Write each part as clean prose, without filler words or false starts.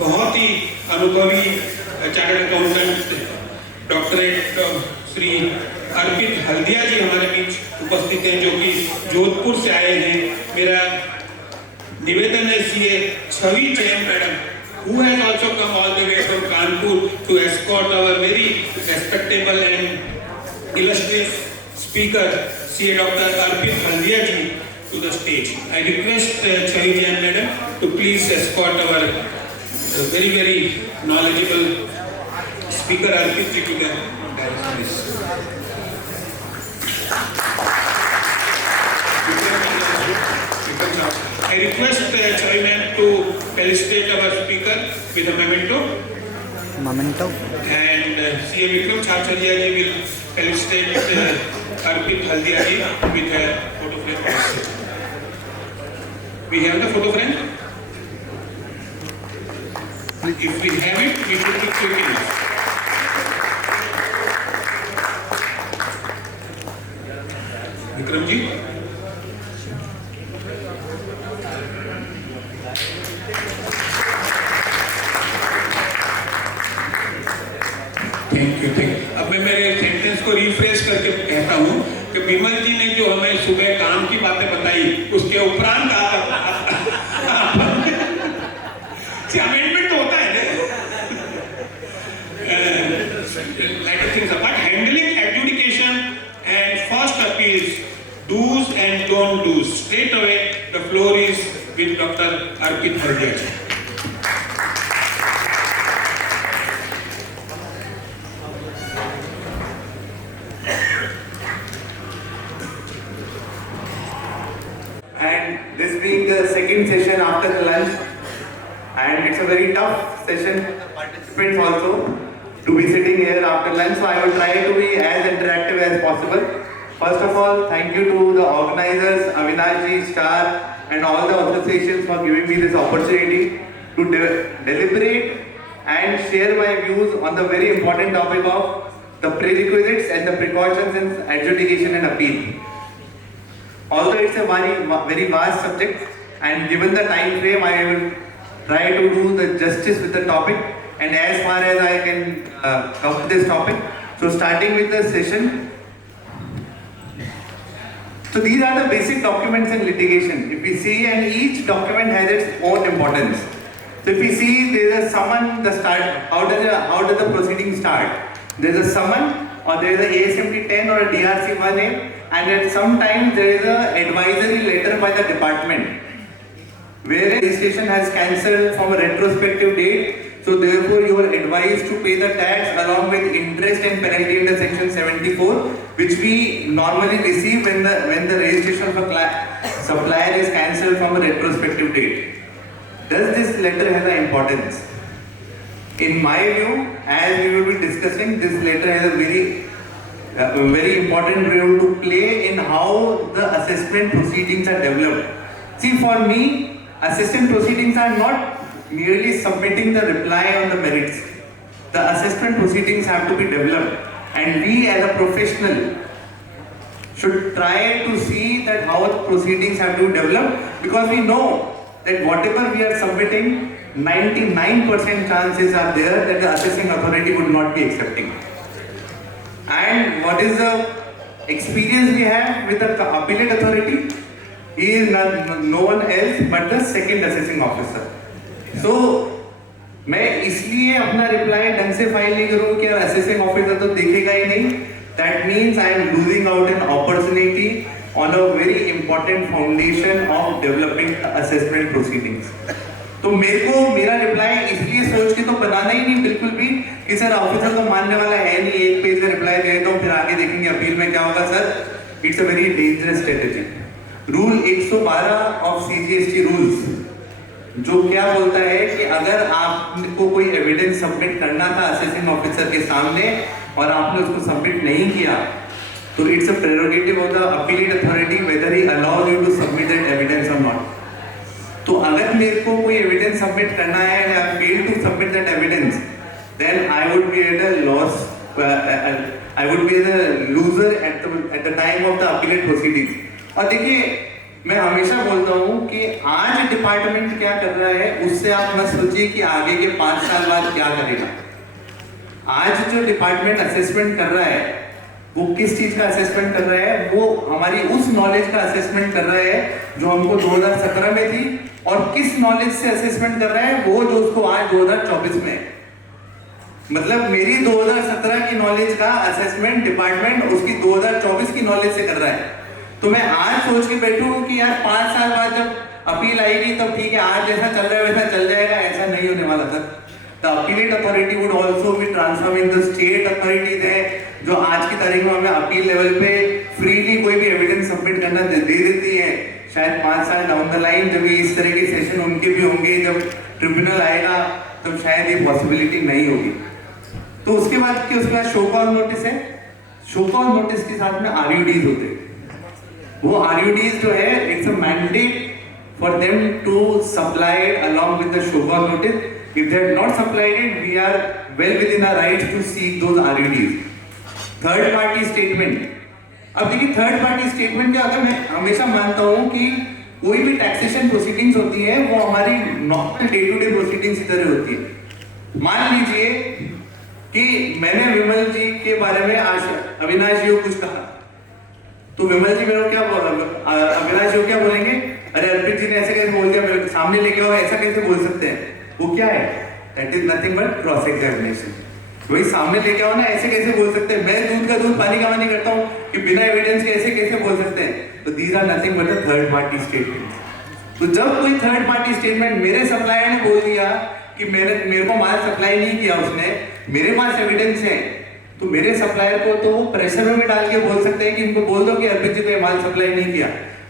बहुत ही अनुभवी chartered accountant doctorate Shri अर्पित हल्दिया जी हमारे बीच उपस्थित हैं, जो कि जोधपुर से आए हैं। मेरा निवेदन है CA Chhavi Jain madam, who has also come all the way from Kanpur to escort our very respectable and illustrious speaker, CA Dr. Arpit Haldia ji, to the stage. I request Chavi Jain madam to please escort our very, very knowledgeable speaker Arpit ji to the dais. I request Chavi ma'am to felicitate our speaker with a memento. Memento. And CA Vikram Chachariya ji will felicitate Arpit Haldia ji with a photo frame. We have the photo frame? If we have it, we should be quick enough. Vikram ji. Thank you. अब मैं मेरे sentence को refresh करके कहता हूँ कि विमल जी ने जो हमें सुबह काम की बातें बताई, उसके उपरांत अमेंडमेंट तो होता है ना, but handling adjudication and first appeals, dos and don'ts, straight away the floor is with doctor Arpit Haldia ji. And this being the second session after the lunch, and it's a very tough session for the participants also to be sitting here after lunch, so I will try to be as interactive as possible. First of all, thank you to the organizers, Avinash ji, Star, and all the associations for giving me this opportunity to deliberate and share my views on the very important topic of the prerequisites and the precautions in adjudication and appeal. Although it's a very vast subject, and given the time frame, I will try to do the justice with the topic and as far as I can cover this topic. So starting with the session. So these are the basic documents in litigation. If we see, and each document has its own importance. So if we see, there is a summon, the start, how does the proceeding start? There is a summon, or there is a ASMT 10 or a DRC 1A, and at some time there is a advisory letter by the department where registration has cancelled from a retrospective date, so therefore you are advised to pay the tax along with interest and penalty under section 74, which we normally receive when the registration of a supplier is cancelled from a retrospective date. Does this letter have an importance? In my view, as we will be discussing, this letter has a very important role to play in how the assessment proceedings are developed. See, for me, assessment proceedings are not merely submitting the reply on the merits. The assessment proceedings have to be developed, and we as a professional should try to see that how the proceedings have to be developed, because we know that whatever we are submitting, 99% chances are there that the assessing authority would not be accepting. And what is the experience we have with the appellate authority? He is no one else but the second assessing officer. So मैं इसलिए अपना reply ढंग से file नहीं करूँ कि assessing officer तो देखेगा ही नहीं. That means I am losing out an opportunity on a very important foundation of developing assessment proceedings. तो मेरे को मेरा रिप्लाई इसलिए सोच के तो बनाना ही नहीं बिल्कुल भी कि सर ऑफिसर तो मानने वाला है नहीं, एक पेज का रिप्लाई दे दो फिर आगे देखेंगे अपील में क्या होगा. Sir, it's a very dangerous strategy. Rule 112 of CGST rules जो क्या बोलता है कि अगर आपको कोई एविडेंस सबमिट करना था असेसिंग ऑफिसर के सामने और आपने उसको सबमिट नहीं किया, तो it's a prerogative of the appellate authority whether he allows you to submit that evidence or not. तो अगर मेरे को कोई एविडेंस सबमिट करना है and I fail to submit that evidence, then I would be at a loss. I would be the loser at the time of the appellate proceedings. और देखिए मैं हमेशा बोलता हूँ कि आज डिपार्टमेंट क्या कर रहा है उससे आप मत सोचिए कि आगे के 5 साल बाद क्या करेगा। आज जो डिपार्टमेंट असेसमेंट कर रहा है वो किस चीज का असेसमेंट कर रहा है, वो हमारी उस नॉलेज का असेसमेंट कर रहा है जो हमको 2017 में थी, और किस नॉलेज से असेसमेंट कर रहा है वो जो उसको आज 2024 में है। मतलब मेरी 2017 की नॉलेज का असेसमेंट डिपार्टमेंट उसकी 2024 की नॉलेज से कर रहा है। तो मैं आज सोच के बैठूं कि यार 5 साल बाद जब अपील आएगी तब ठीक है, आज जैसा चल रहा है वैसा चल जाएगा, ऐसा नहीं होने वाला sir. The appellate authority would also be transform in the state authorities है, जो आज की तारीख में हमें अपील लेवल पे फ्रीली कोई भी एविडेंस सबमिट करना दे देती है। शायद 5 साल डाउन द लाइन जब इस तरह के सेशन उनके भी होंगे, जब ट्रिब्यूनल आएगा तब शायद ये पॉसिबिलिटी नहीं होगी। तो उसके बाद शो कॉज नोटिस है। शो कॉज नोटिस के साथ में आरयूडीज होते हैं। वो आरयूडीज जो है it's a mandate for them to supply along with the show cause notice. If they have not supplied it, we are well within our rights to seek those RUDs. Third party statement. अब देखिए third party statement क्या होता है, मैं हमेशा मानता हूं कि कोई भी टैक्सेशन प्रोसीडिंग्स होती है वो हमारी normal day to day proceedings की तरह होती है। मान लीजिए कि मैंने विमल जी के बारे में आज अविनाश जी को कुछ कहा, तो विमल जी मेरे को क्या अविनाश जी को क्या बोलेंगे, अरे अर्पित जी ने ऐसे कैसे बोल दिया, मेरे सामने लेके आओ, ऐसा कैसे बोल सकते हैं। वो क्या है, that is nothing but cross examination. वही सामने लेके आओ ना, ऐसे कैसे बोल सकते हैं। मैं दूध का दूध पानी का पानी करता हूँ कि बिना एविडेंस के ऐसे कैसे बोल सकते हैं। तो these are nothing but the third party statement. तो जब कोई थर्ड पार्टी स्टेटमेंट मेरे सप्लायर ने बोल दिया कि मेरे को माल सप्लाई नहीं किया उसने, मेरे पास एविडेंस है, तो मेरे सप्लायर को तो वो प्रेशर में डाल के बोल सकते हैं कि इनको बोल दो कि अर्पित जी ने माल सप्लाई नहीं किया।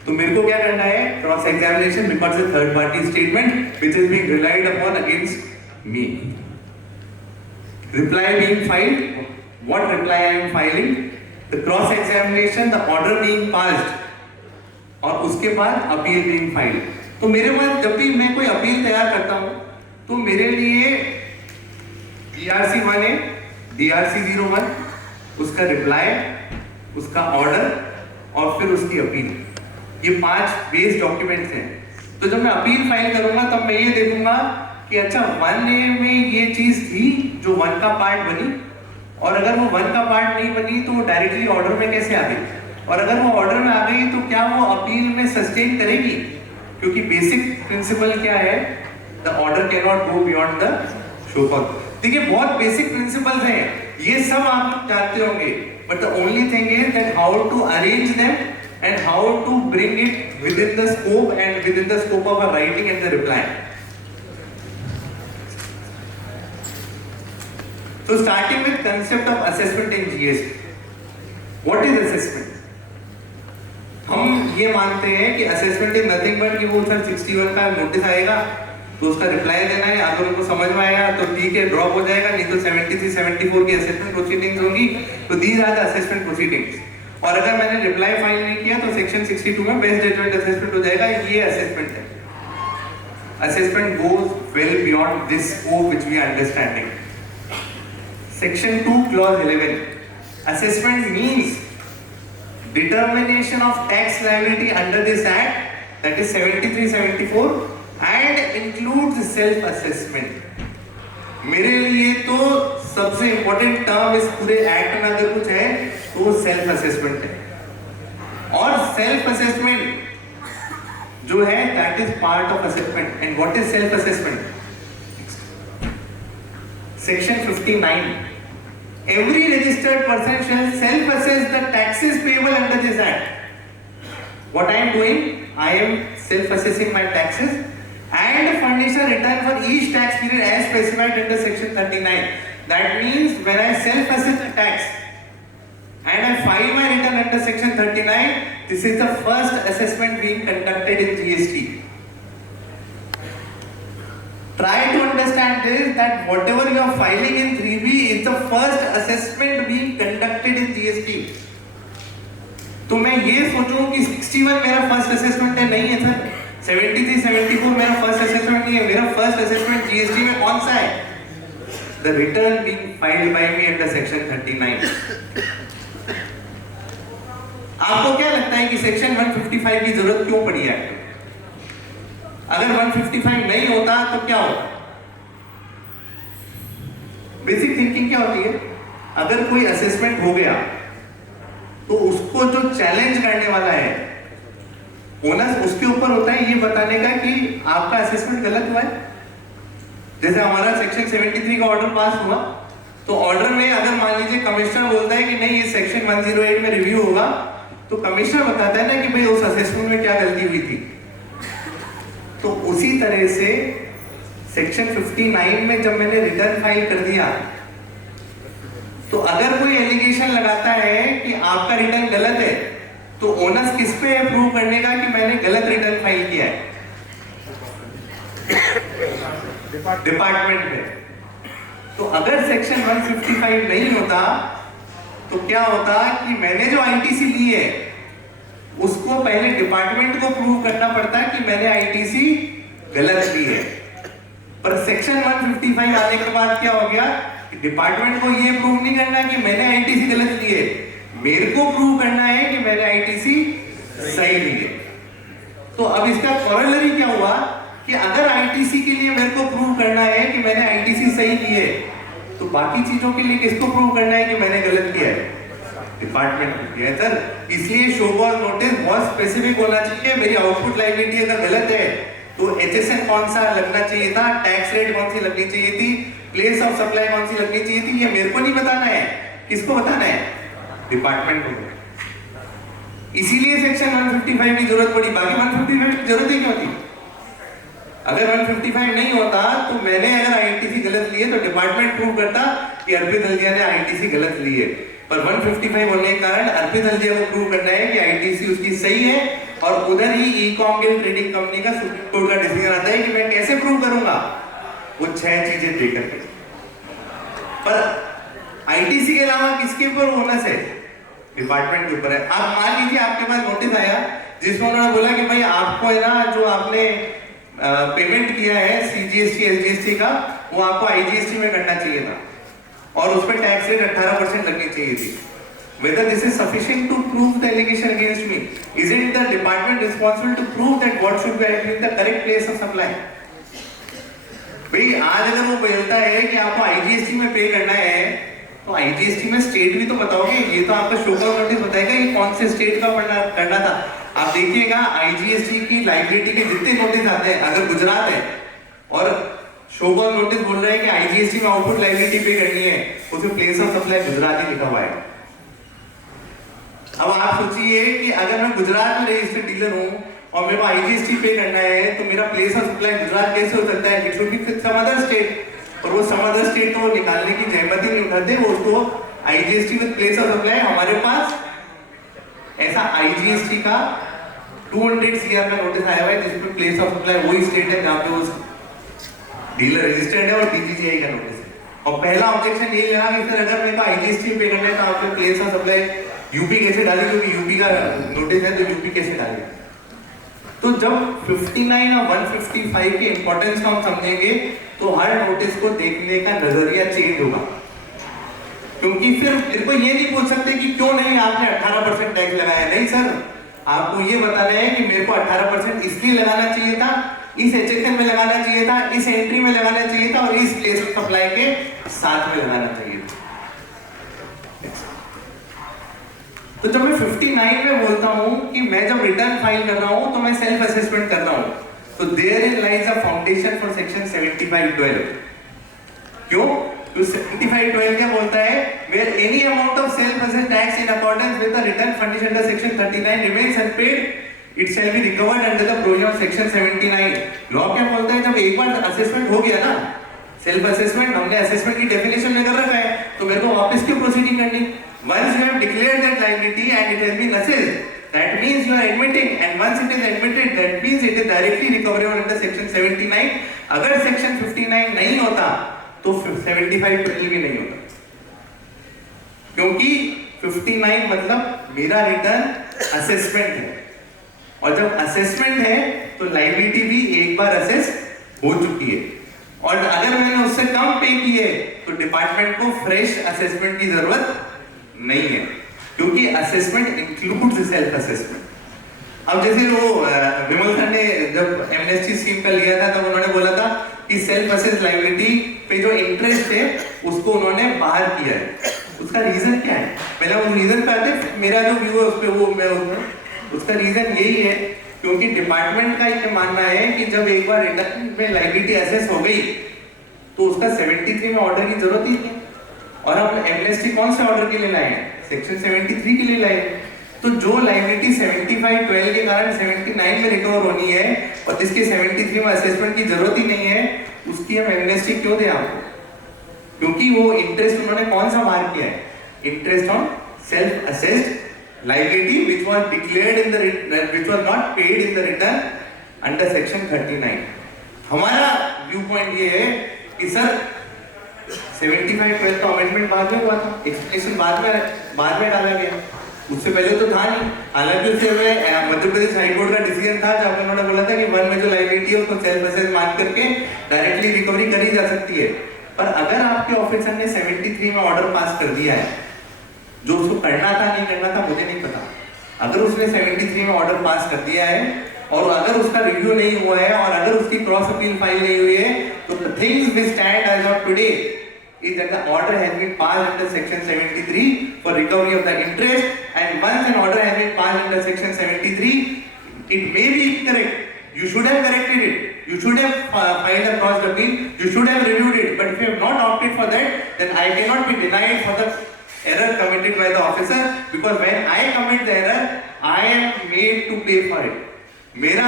तो मेरे को क्या करना है, cross examination because a third party statement which is being relied upon against me. Reply being filed, what reply I am filing, the cross examination, the order being passed, और उसके बाद अपील being filed। तो मेरे पास जब भी मैं कोई appeal तैयार करता हूँ तो मेरे लिए DRC 1 है, DRC 01, उसका रिप्लाई, उसका ऑर्डर और फिर उसकी अपील, ये 5 बेस डॉक्यूमेंट्स हैं। तो जब मैं अपील फाइल करूंगा तब मैं ये देखूंगा कि अच्छा 1A में ये चीज थी जो 1 का पार्ट बनी, और अगर वो 1 का पार्ट नहीं बनी तो वो डायरेक्टली ऑर्डर में कैसे आ गई, और अगर वो ऑर्डर में आ गई तो क्या वो अपील में सस्टेन करेगी, क्योंकि बेसिक प्रिंसिपल क्या है, the order can not go beyond the show cause. देखिए बहुत बेसिक प्रिंसिपल्स हैं, ये सब आप लोग जानते होंगे, but the only thing is that how to arrange them and how to bring it within the scope and within the scope of a writing and the reply. So starting with concept of assessment in GST. What is assessment? हम ये मानते हैं कि assessment is nothing but कि वो sir 61 का notice आएगा तो उसका रिप्लाई देना है, अगर उनको समझ में आया तो ठीक है ड्रॉप हो जाएगा, नहीं तो 73 74 की असेसमेंट प्रोसीडिंग्स होंगी। तो these are the assessment proceedings. और अगर मैंने रिप्लाई फाइल नहीं किया तो सेक्शन 62 में बेस्ट जजमेंट असेसमेंट हो जाएगा। ये असेसमेंट है। Assessment goes well beyond this scope which we are understanding. Section 2 clause 11, assessment means determination of tax liability under this act, that is 73-74, and includes self assessment. मेरे लिए तो सबसे important term इस पूरे एक्ट में अगर कुछ है तो सेल्फ असेसमेंट है। और सेल्फ असेसमेंट जो है that is part of assessment. And what is self assessment? Section 59, every registered person shall self-assess the taxes payable under this act. What I am doing? I am self-assessing my taxes and furnish a return for each tax period as specified under section 39. That means when I self-assess the tax and I file my return under section 39, this is the first assessment being conducted in GST. Try to understand this, that whatever you are filing in 3B is the first assessment being conducted in GST. तो मैं ये सोचूं कि 61 मेरा first assessment है, नहीं है sir. 73 74 मेरा फर्स्ट असेसमेंट नहीं है। मेरा फर्स्ट असेसमेंट GST में कौन सा है? The return being filed by me under section 39. आपको क्या लगता है कि सेक्शन 155 की जरूरत क्यों पड़ी है? अगर 155 नहीं होता तो क्या होता? बेसिक थिंकिंग क्या होती है? अगर कोई असेसमेंट हो गया तो उसको जो चैलेंज करने वाला है ओनस उसके ऊपर होता है ये बताने का कि आपका असेसमेंट गलत हुआ है। जैसे हमारा सेक्शन 73 का ऑर्डर पास हुआ, तो ऑर्डर में अगर मान लीजिए कमिश्नर बोलता है कि नहीं ये सेक्शन 108 में रिव्यू होगा, तो कमिश्नर बताता है ना कि भाई उस असेसमेंट में क्या गलती हुई थी। तो उसी तरह से सेक्शन 59 में जब मैंने रिटर्न फाइल कर दिया, तो अगर कोई एलिगेशन लगाता है कि आपका रिटर्न गलत है, तो ओनस किस पे है प्रूव करने का कि मैंने गलत रिटर्न फाइल किया है? डिपार्टमेंट में। तो अगर सेक्शन 155 नहीं होता तो क्या होता कि मैंने जो आईटीसी ली है उसको पहले डिपार्टमेंट को प्रूव करना पड़ता कि मैंने आईटीसी गलत ली है। पर सेक्शन 155 आने के बाद क्या हो गया कि डिपार्टमेंट को ये प्रूव नहीं करना कि मैंने आईटीसी गलत ली है, मेरे को प्रूव करना है कि मैंने आईटीसी सही ली है। तो अब इसका कॉरोलरी क्या हुआ कि अगर आईटीसी के लिए मेरे को प्रूव करना है कि मैंने आईटीसी सही ली है, तो बाकी चीजों के लिए किसको प्रूव करना है कि मैंने गलत किया है? डिपार्टमेंट को किया है सर। इसलिए शो कॉज नोटिस बहुत स्पेसिफिक होना चाहिए। मेरी आउटपुट लायबिलिटी अगर गलत है तो एचएसएन कौन सा लगना चाहिए था, टैक्स रेट कौन सी लगनी चाहिए थी, प्लेस ऑफ सप्लाई कौन सी लगनी चाहिए थी, ये मेरे को नहीं बताना है। किसको बताना है? डिपार्टमेंट को। इसीलिए सेक्शन 155 की जरूरत पड़ी। बाकी 155 की जरूरत ही क्यों थी? अगर 155 नहीं होता तो मैंने अगर आईटीसी गलत ली है तो डिपार्टमेंट प्रूव करता कि अर्पित हल्दिया ने आईटीसी गलत ली है। पर 155 होने के कारण अर्पित हल्दिया को प्रूव करना है कि आईटीसी उसकी सही है, और उधर ही ई-कॉम गिल्ड ट्रेडिंग कंपनी का सुप्रीम कोर्ट का डिसीजन आता है कि मैं कैसे प्रूव करूंगा, वो 6 चीजें देकर के। पर आईटीसी के अलावा किसके ऊपर ओनस है? डिपार्टमेंट के ऊपर है। आप मान लीजिए आपके पास नोटिस आया जिसमें उन्होंने बोला कि भाई आपको है ना जो आपने पेमेंट किया है सीजीएसटी एसजीएसटी का, वो आपको आईजीएसटी में करना चाहिए था और उस पर टैक्स रेट 18% लगनी चाहिए थी। Whether this is sufficient to prove the allegation against me? Isn't the department responsible to prove that what should be in the correct place of supply? भाई आज अगर वो बोलता है कि आपको आईजीएसटी में पे करना है, तो आईजीएसटी में स्टेट भी तो बताओगे। ये तो आपका शो कॉज नोटिस बताएगा कि कौन से स्टेट का करना था। आप देखिएगा आईजीएसटी की लायबिलिटी के जितने नोटिस आते हैं, अगर गुजरात है और शो कॉज नोटिस बोल रहा है कि आईजीएसटी में आउटपुट लायबिलिटी पे करनी है, उसमें प्लेस ऑफ सप्लाई गुजरात ही लिखा हुआ है। अब आप सोचिए कि अगर मैं गुजरात में रजिस्टर्ड डीलर हूं और मेरे को आईजीएसटी पे करना है, तो मेरा प्लेस ऑफ सप्लाई गुजरात कैसे हो सकता है? It should be some other state. और वो सम अदर स्टेट तो निकालने की जहमत ही नहीं उठाते, वो उसको IGST with place of supply. हमारे पास ऐसा आईजीएसटी का 200 सीआर का नोटिस आया हुआ है जिसमें प्लेस ऑफ सप्लाई वही स्टेट है जहां पे वो डीलर रजिस्टर्ड है, और डीजीसीआई का नोटिस है। और पहला ऑब्जेक्शन यही लगा कि सर अगर मेरे को आईजीएसटी पे करना है तो आपने प्लेस ऑफ सप्लाई यूपी कैसे डाली, क्योंकि यूपी का नोटिस है तो यूपी कैसे डाले। तो जब 59 और 155 के इंपॉर्टेंस को हम समझेंगे तो हर नोटिस को देखने का नजरिया चेंज होगा। क्योंकि फिर मेरे को ये नहीं पूछ सकते कि क्यों नहीं आपने 18% टैक्स लगाया। नहीं सर, आपको ये बताना है कि मेरे को 18% इसलिए लगाना चाहिए था, इस एचएसएन में लगाना चाहिए था, इस एंट्री में लगाना चाहिए था, और इस प्लेस ऑफ सप्लाई के साथ में लगाना चाहिए था। तो जब मैं 59 में बोलता हूं कि मैं जब रिटर्न फाइल कर रहा हूं तो मैं सेल्फ असेसमेंट कर रहा हूं, तो therein lies a foundation for section 7512। क्यों? तो 7512 क्या बोलता है? Where any amount of self assess tax in accordance with the return फंडिश under section 39 remains unpaid, it shall be recovered under the provision of section 79। Law क्या बोलता है? जब एक बार असेसमेंट हो गया ना, सेल्फ असेसमेंट, हमने असेसमेंट की डेफिनेशन में कर रखा है, तो मेरे को वापस क्यों प्रोसीडिंग करनी? Once you have declared that liability and it has been assessed, that means you are admitting, and once it is admitted, that means it is directly recoverable under section 79. अगर section 59 नहीं होता तो 7512 भी नहीं होता, क्योंकि 59 मतलब मेरा रिटर्न असेसमेंट है, और जब असेसमेंट है तो लायबिलिटी भी एक बार असेस हो चुकी है, और अगर मैंने उससे कम पे की है तो डिपार्टमेंट को फ्रेश असेसमेंट की जरूरत नहीं है। क्योंकि असेसमेंट इंक्लूड्स सेल्फ असेसमेंट। अब जैसे वो विमल सर ने जब एमनेस्टी स्कीम का लिया था तब उन्होंने बोला था कि सेल्फ असेस लायबिलिटी पे जो इंटरेस्ट है उसको उन्होंने बाहर किया है। उसका रीजन क्या है? पहले उस रीजन पे आते, मेरा जो व्यू है उस पे वो मैं उसका रीजन यही है क्योंकि डिपार्टमेंट का ये मानना है कि जब एक बार रिटर्न में लायबिलिटी असेस हो गई तो उसका 73 में ऑर्डर की जरूरत ही नहीं। और हम एमनेस्टी कौन से ऑर्डर के लिए लाए हैं? सेक्शन 73 के लिए लाए। तो जो लायबिलिटी 75/12 के कारण 79 में रिकवर होनी है और जिसके 73 में असेसमेंट की जरूरत ही नहीं है, उसकी हम एमनेस्टी क्यों दें आपको? क्योंकि वो इंटरेस्ट उन्होंने कौन सा मार किया है? Interest on self assessed liability which was declared in the which was not paid in the return under section 39। हमारा व्यू पॉइंट ये है कि सर 75/12 का अमेंडमेंट बाद में हुआ था, एक्सप्लेनेशन बाद में डाला गया, उससे पहले तो था नहीं। हालांकि उससे मध्य प्रदेश हाई कोर्ट का डिसीजन था जब उन्होंने बोला था कि वन में जो लायबिलिटी है उसको सेल्फ असेस मान करके डायरेक्टली रिकवरी करी जा सकती है। पर अगर आपके ऑफिसर ने 73 में ऑर्डर पास कर दिया है, जो उसको करना था नहीं करना था मुझे नहीं पता, अगर उसने 73 में ऑर्डर पास कर दिया है और अगर उसका रिव्यू नहीं हुआ है और अगर उसकी क्रॉस अपील फाइल नहीं हुई है, तो the things we stand as of today is that the order has been passed under section 73 for recovery of the interest, and once an order has been passed under section 73, it may be incorrect. You should have corrected it. You should have filed a cross appeal. You should have reviewed it. But if you have not opted for that, then I cannot be denied for the error committed by the officer, because when I commit the error, I am made to pay for it. मेरा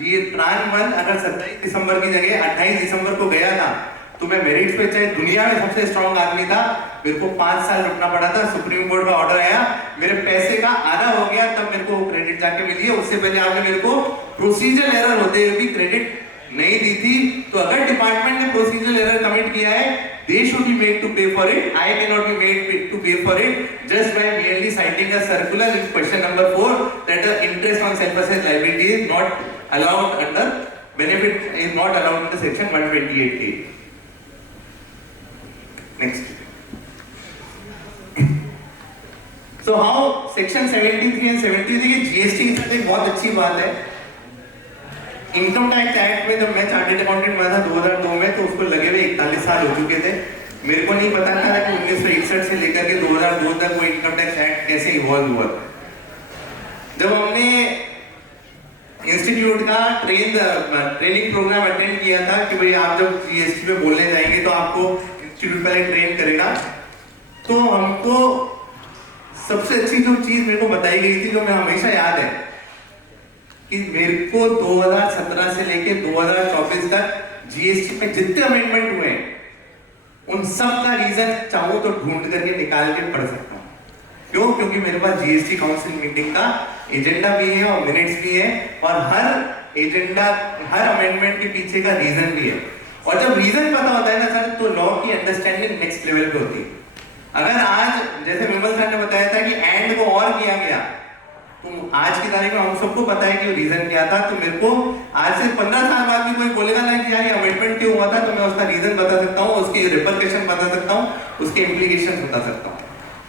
ये प्राण मन अगर 27 दिसंबर की जगह 28 दिसंबर को गया था तो मैं मेरिट पे चाहे दुनिया में सबसे स्ट्रॉन्ग आदमी था, मेरे को 5 साल रुकना पड़ा था। सुप्रीम कोर्ट का ऑर्डर आया, मेरे पैसे का आधा हो गया, तब मेरे को क्रेडिट जाके मिली है। उससे पहले आपने मेरे को प्रोसीजर एरर होते हुए भी क्रेडिट नहीं दी थी। तो अगर डिपार्टमेंट ने प्रोसीजर एरर कमिट किया है, they should be made to pay for it. I cannot be made to pay for it just by merely citing a circular in question number 4 that the interest on self-assessed liability is not allowed under benefit is not allowed under section 128A. Next. So how section 73 and 73 की GST की साथ एक बहुत अच्छी बात है। Income tax act में जब मैं चार्टर्ड अकाउंटेंट बना था 2002 में, तो उसको लगे हुए 41 साल हो चुके थे। मेरे को नहीं पता था कि 1961 से लेकर के 2002 तक वो इनकम टैक्स एक्ट कैसे इवॉल्व हुआ। जब हमने इंस्टीट्यूट का ट्रेनिंग प्रोग्राम अटेंड किया था कि भाई आप जब जीएसटी पे बोलने जाएंगे तो आपको इंस्टीट्यूट पहले ट्रेन करेगा, तो हमको सबसे अच्छी जो चीज मेरे को बताई गई थी, जो मैं हमेशा याद है, कि मेरे को 2017 से लेके 2024 तक जीएसटी में जितने अमेंडमेंट हुए उन सब का रीजन चाहूं तो ढूंढ करके निकाल के पढ़ सकता हूं। क्यों? क्योंकि मेरे पास जीएसटी काउंसिल मीटिंग का एजेंडा भी है और मिनट्स भी है, और हर एजेंडा हर अमेंडमेंट के पीछे का रीजन भी है। और जब रीजन पता होता है ना सर, तो लॉ की अंडरस्टैंडिंग नेक्स्ट लेवल पे होती है। अगर आज जैसे विमल सर ने बताया था कि एंड को और किया गया, तो आज की तारीख में हम सबको पता है कि रीजन क्या था। तो मेरे को आज से 15 साल बाद भी कोई बोलेगा ना कि यार ये अमेंडमेंट क्यों हुआ था, तो मैं उसका रीजन बता सकता हूँ, उसके रिपरकशन बता सकता हूँ, उसके इम्प्लीकेशन बता सकता हूँ।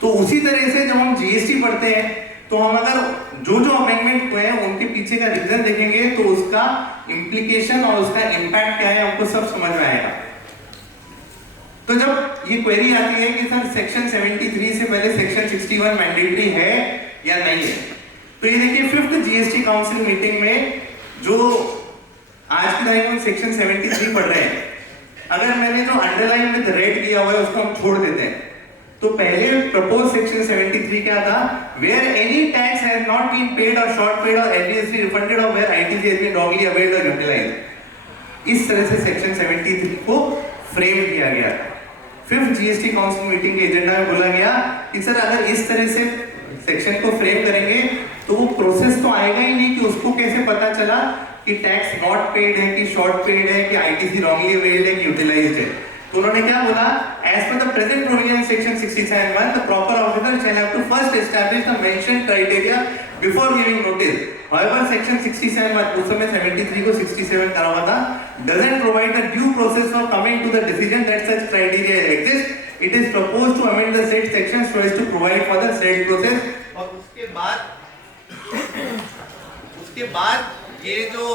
तो उसी तरह से जब हम जीएसटी पढ़ते हैं, तो हम अगर जो जो अमेंडमेंट हुए हैं उनके पीछे का रीजन देखेंगे तो उसका इम्प्लीकेशन और उसका इम्पैक्ट क्या है हमको सब समझ में आएगा। तो जब ये क्वेरी आती है कि सर सेक्शन 73 से पहले सेक्शन 61 मैंडेटरी है या नहीं है, तो ये देखिए 5th जीएसटी काउंसिल मीटिंग में जो आज की तारीख में सेक्शन 73 पढ़ रहे हैं, अगर मैंने जो अंडरलाइन विद रेड किया हुआ है उसको हम छोड़ देते हैं, तो पहले प्रपोज सेक्शन 73 क्या था? Where any tax has not been paid or short paid or advancely refunded or where ITC has been wrongly availed or utilised. इस तरह से सेक्शन 73 को फ्रेम किया गया था। 5th जीएसटी काउंसिल मीटिंग के एजेंडा में बोला गया कि सर अगर इस तरह से सेक्शन को फ्रेम करेंगे तो वो प्रोसेस तो आएगा ही नहीं कि उसको कैसे पता चला कि टैक्स नॉट पेड है कि शॉर्ट पेड है कि आईटीसी रॉन्गली अवेल्ड है कि यूटिलाइज्ड है। तो उन्होंने क्या बोला? As per the present provision in section 67(1) the proper officer shall have to first establish the mentioned criteria before giving notice. However section 67 उस समय 73 को 67 करा हुआ था, doesn't provide the due process for coming to the decision that such criteria exist it is proposed to amend the said section so as to provide for the said process. और उसके बाद ये जो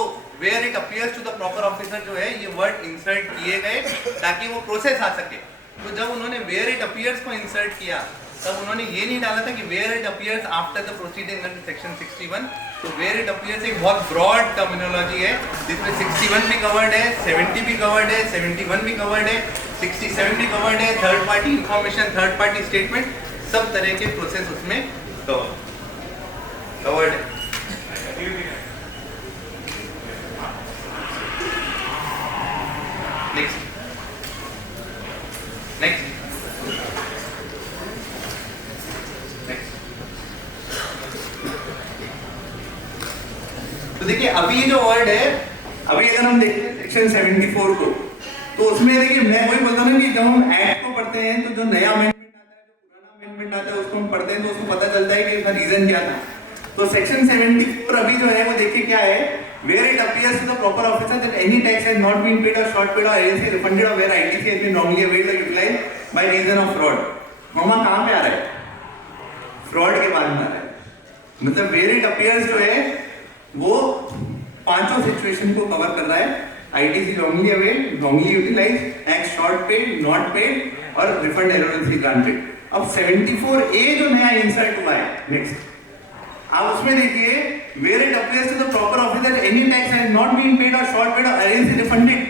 where it appears to the proper officer जो है ये word insert किए गए ताकि वो प्रोसेस आ सके। तो जब उन्होंने where it appears को इंसर्ट किया तब उन्होंने ये नहीं डाला था कि where it appears after the proceeding under section 61। तो where it appears एक बहुत ब्रॉड टर्मिनोलॉजी है जिसमें 61 भी कवर्ड है, 70 भी कवर्ड है, 71 भी कवर्ड है, 67 भी कवर्ड है, third party information, third party statement, सब तरह के प्रोसेस उसमें कवर्ड है। नेक्स्ट तो देखिए अभी जो वर्ड है, अभी अगर हम देखते हैं सेक्शन 74 को, तो उसमें देखिए मैं वही बोलता हूँ ना कि जब हम एक्ट को पढ़ते हैं तो जो नया अमेंडमेंट आता है, जो पुराना अमेंडमेंट आता है, उसको हम पढ़ते हैं तो उसको पता चलता है कि इसका रीजन क्या था। तो सेक्शन 74 अभी जो है वो देखिए क्या है, where it appears to the proper officer that any tax has not been paid or short paid or INC refunded or where ITC has been wrongly availed or utilized by reason of fraud। मामा कहाँ पे आ रहा है? Fraud के बाद में आ रहा है। मतलब where it appears जो है वो पांचों सिचुएशन को कवर कर रहा है। ITC wrongly availed, wrongly utilized, tax short paid, not paid और refund erroneously granted। अब 74A जो नया इंसर्ट हुआ है नेक्स्ट, आप उसमें देखिए where it appears to the proper officer that any tax has not been paid or short paid or INC refunded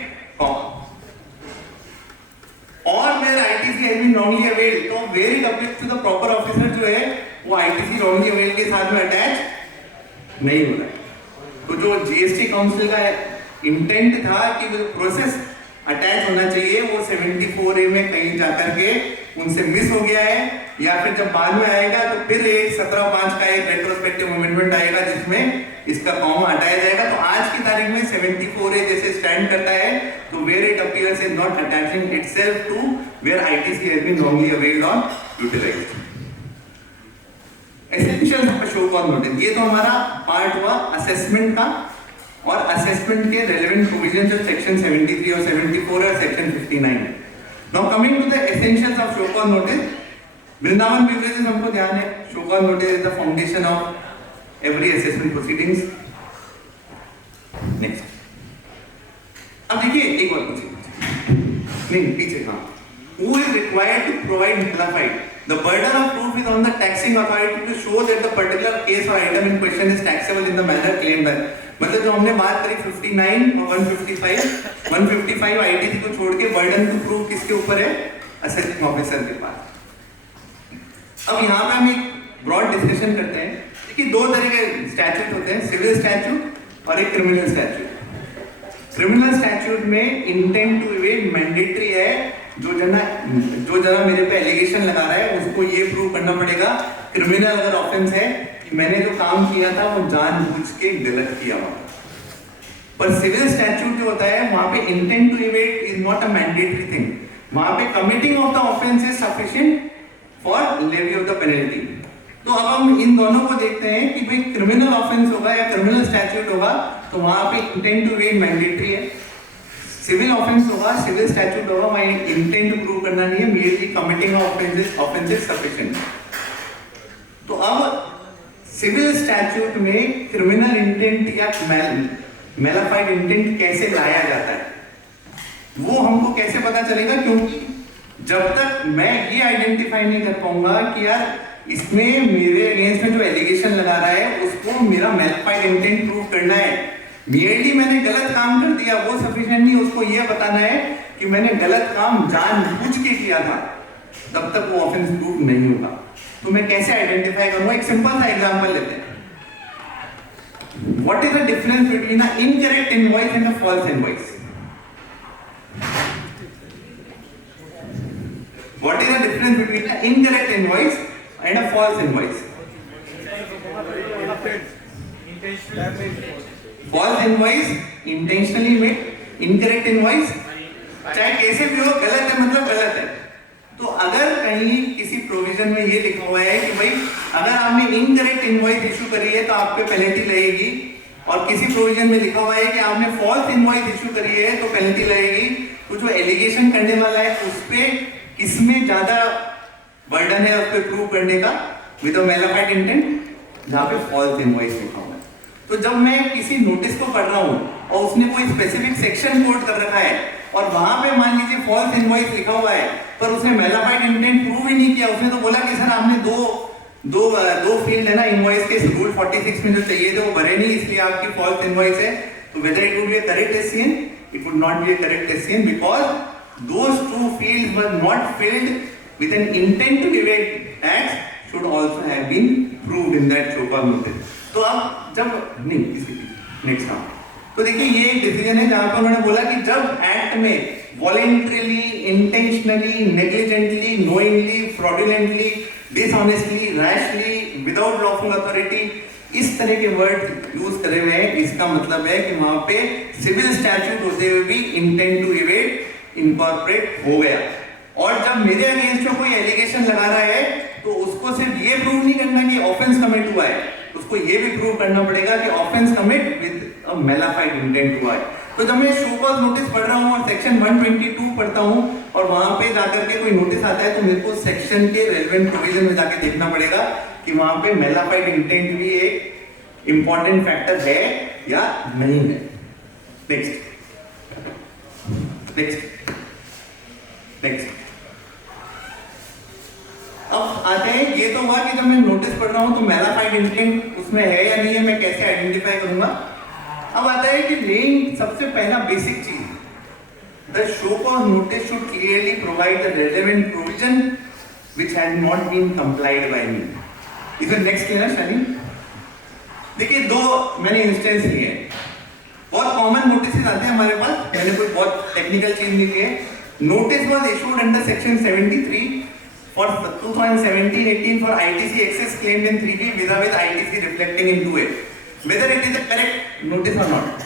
or where ITC has been wrongly availed। तो where it appears to the proper officer जो है वो ITC wrongly availed के साथ में attach नहीं हो रहा है। तो जो GST काउंसिल का इंटेंट था कि वो प्रोसेस अटैच होना चाहिए वो 74A में कहीं जाकर के उनसे मिस हो गया है, या फिर जब बाद में आएगा तो फिर एक 17(5) का एक रेट्रोस्पेक्टिव अमेंडमेंट आएगा जिसमें इसका कॉमा हटाया जाएगा। तो आज की तारीख में 74A जैसे स्टैंड करता है तो where it appears is not attaching itself to where ITC has been wrongly availed or utilized। Essential show cause notice, ये तो हमारा पार्ट हुआ असेसमेंट का और असेसमेंट के रेलेवेंट प्रोविजन जो सेक्शन 73 और 74 और सेक्शन 59 है। Now coming to the essentials of show cause notice, Vrindavan beverages हमको ध्यान है, show cause notice is the foundation of every assessment proceedings. Next, अब देखिए एक बात पूछिए, नहीं पीछे, हाँ, who is required to provide nullified fine? The burden of proof is on the taxing authority to show that the particular case or item in question is taxable in the manner claimed by। मतलब जो हमने बात करी 59 और 155 ITC को छोड़ के burden to prove किसके ऊपर है? असेसिंग ऑफिसर के पास। अब यहाँ पे हम एक ब्रॉड डिस्कशन करते हैं कि दो तरह के स्टैट्यूट होते हैं, सिविल स्टैट्यूट और एक क्रिमिनल स्टैट्यूट। क्रिमिनल स्टैट्यूट में इंटेंट टू इवेड मैंडेटरी है, जो जना मेरे पे एलिगेशन लगा रहा है उसको ये प्रूव करना पड़ेगा। क्रिमिनल अगर ऑफेंस है कि मैंने जो काम किया था वो जानबूझ के गलत किया हुआ, पर सिविल स्टैट्यूट जो होता है वहां पे intent to evade is not a mandatory thing, वहां पे committing of the offence is sufficient for levy of the penalty. तो अब हम इन दोनों को देखते हैं कि भाई क्रिमिनल ऑफेंस होगा या क्रिमिनल स्टैट्यूट होगा तो वहां पे इंटेंट टू इवेड मैंडेटरी है, सिविल ऑफेंस होगा, सिविल स्टैट्यूट होगा, वहां इंटेंट टू प्रूव करना नहीं है, merely committing of offence is sufficient. तो अब सिविल स्टैट्यूट में क्रिमिनल इंटेंट या मैलाफाइड इंटेंट कैसे लाया जाता है वो हमको कैसे पता चलेगा, क्योंकि जब तक मैं ये आइडेंटिफाई नहीं कर पाऊंगा कि यार इसमें मेरे अगेंस्ट में जो एलिगेशन लगा रहा है उसको मेरा मैलाफाइड इंटेंट प्रूव करना है, मेयरली मैंने गलत काम कर दिया वो सफिशिएंट नहीं, उसको यह बताना है कि मैंने गलत काम जानबूझ के किया था, तब तक वो ऑफेंस प्रूव नहीं होगा। तो मैं कैसे आइडेंटिफाई करूंगा? एक सिंपल सा एग्जांपल लेते हैं। What is the difference between a incorrect invoice and a false invoice? What is the difference between a incorrect invoice and a false invoice? False invoice intentionally made, incorrect invoice चाहे कैसे भी हो गलत है मतलब गलत है। तो अगर कहीं किसी प्रोविजन में ये लिखा हुआ है कि भाई अगर आपने इनकरेक्ट इनवॉइस इशू करी है तो आप पे पेनल्टी लगेगी, और किसी प्रोविजन में लिखा हुआ है कि आपने फॉल्स इनवॉइस इशू करी है तो पेनल्टी लगेगी, तो जो एलिगेशन करने वाला है उस पे किसमें ज्यादा बर्डन है उस पर प्रूव करने का विद मेलाफाइड इंटेंट, जहाँ पे फॉल्स इनवॉइस लिखा हुआ है। तो जब मैं किसी नोटिस को पढ़ रहा हूँ और उसने कोई स्पेसिफिक सेक्शन कोड कर रखा है और वहां पे मान लीजिए फॉल्स इनवॉइस लिखा हुआ है, पर उसने मेलाफाइड इंटेंट प्रूव ही नहीं किया, उसने तो बोला कि सर आपने दो फील्ड है ना इनवॉइस के रूल 46 में जो चाहिए थे वो भरे नहीं, इसलिए आपकी फॉल्स इनवॉइस है। तो whether it would be a correct SCN, it would not be a correct SCN because those two fields were not filled with an intent to evade tax should also have been proved in that show cause notice. तो अब जब नहीं next काम, तो देखिए ये एक decision है जहां पर उन्होंने बोला कि जब एक्ट में voluntarily, intentionally, negligently, knowingly, fraudulently, dishonestly, rashly, without lawful authority, इस तरह के वर्ड यूज करे हुए हैं, इसका मतलब है कि वहां पे सिविल स्टैट्यूट होते हुए भी इंटेंट टू इवेड इनकॉर्पोरेट हो गया। और जब मेरे अगेंस्ट में कोई एलिगेशन लगा रहा है तो उसको सिर्फ ये प्रूव नहीं करना कि ऑफेंस कमिट हुआ है, उसको ये भी प्रूव करना पड़ेगा कि offence commit with a mala fide intent हुआ है। तो जब मैं शो कॉज नोटिस पढ़ रहा हूँ और सेक्शन 122 पढ़ता हूँ और वहां पे जाकर के कोई नोटिस आता है, तो मेरे को सेक्शन के रेलेवेंट प्रोविजन में जाके देखना पड़ेगा कि वहां पे मेलाफाइड इंटेंट भी एक इंपॉर्टेंट फैक्टर है या नहीं है। नेक्स्ट अब आते हैं, ये तो हुआ कि जब मैं नोटिस पढ़ रहा हूं तो मेलाफाइड इंटेंट उसमें है या नहीं है, मैं कैसे आइडेंटिफाई करूंगा। अब आता है कि लेइंग सबसे पहला बेसिक चीज, the show cause notice should clearly provide the relevant provision which had not been complied by me. इधर नेक्स्ट क्लियर है शानी। देखिए दो मैंने इंस्टेंस लिए, बहुत कॉमन नोटिस आते हैं हमारे पास, मैंने कोई बहुत टेक्निकल चीज नहीं की है। Notice was issued under section 73 for 2017-18 for ITC excess claimed in 3B with ITC reflecting in 2A, whether it is a correct notice or not.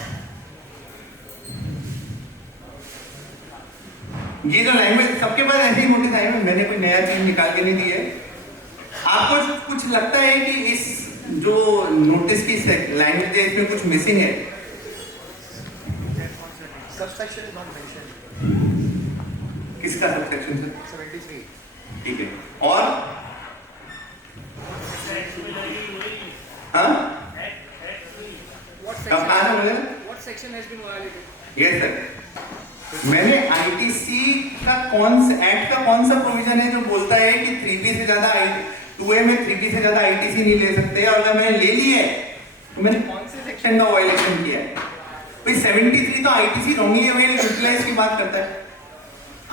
ये जो लैंग्वेज सबके पास ऐसे ही नोटिस आए हैं, मैंने कोई नया चीज निकाल के नहीं दी है। आपको कुछ लगता है कि इस जो नोटिस की लैंग्वेज है इसमें कुछ मिसिंग है? Subsection is not mentioned. किसका सबसेक्शन है? 73. ठीक है, और हाँ What section has been violated? Yes sir, मैंने आईटीसी का कौन सा एक्ट का कौन सा प्रोविजन है जो बोलता है कि 3B से ज्यादा 2A में 3B से ज्यादा आईटीसी नहीं ले सकते, और अगर मैंने ले ली है तो मैंने कौन से सेक्शन का वायलेशन किया है? भाई 73 तो आईटीसी रॉन्गली अवेल यूटिलाइज की बात करता है।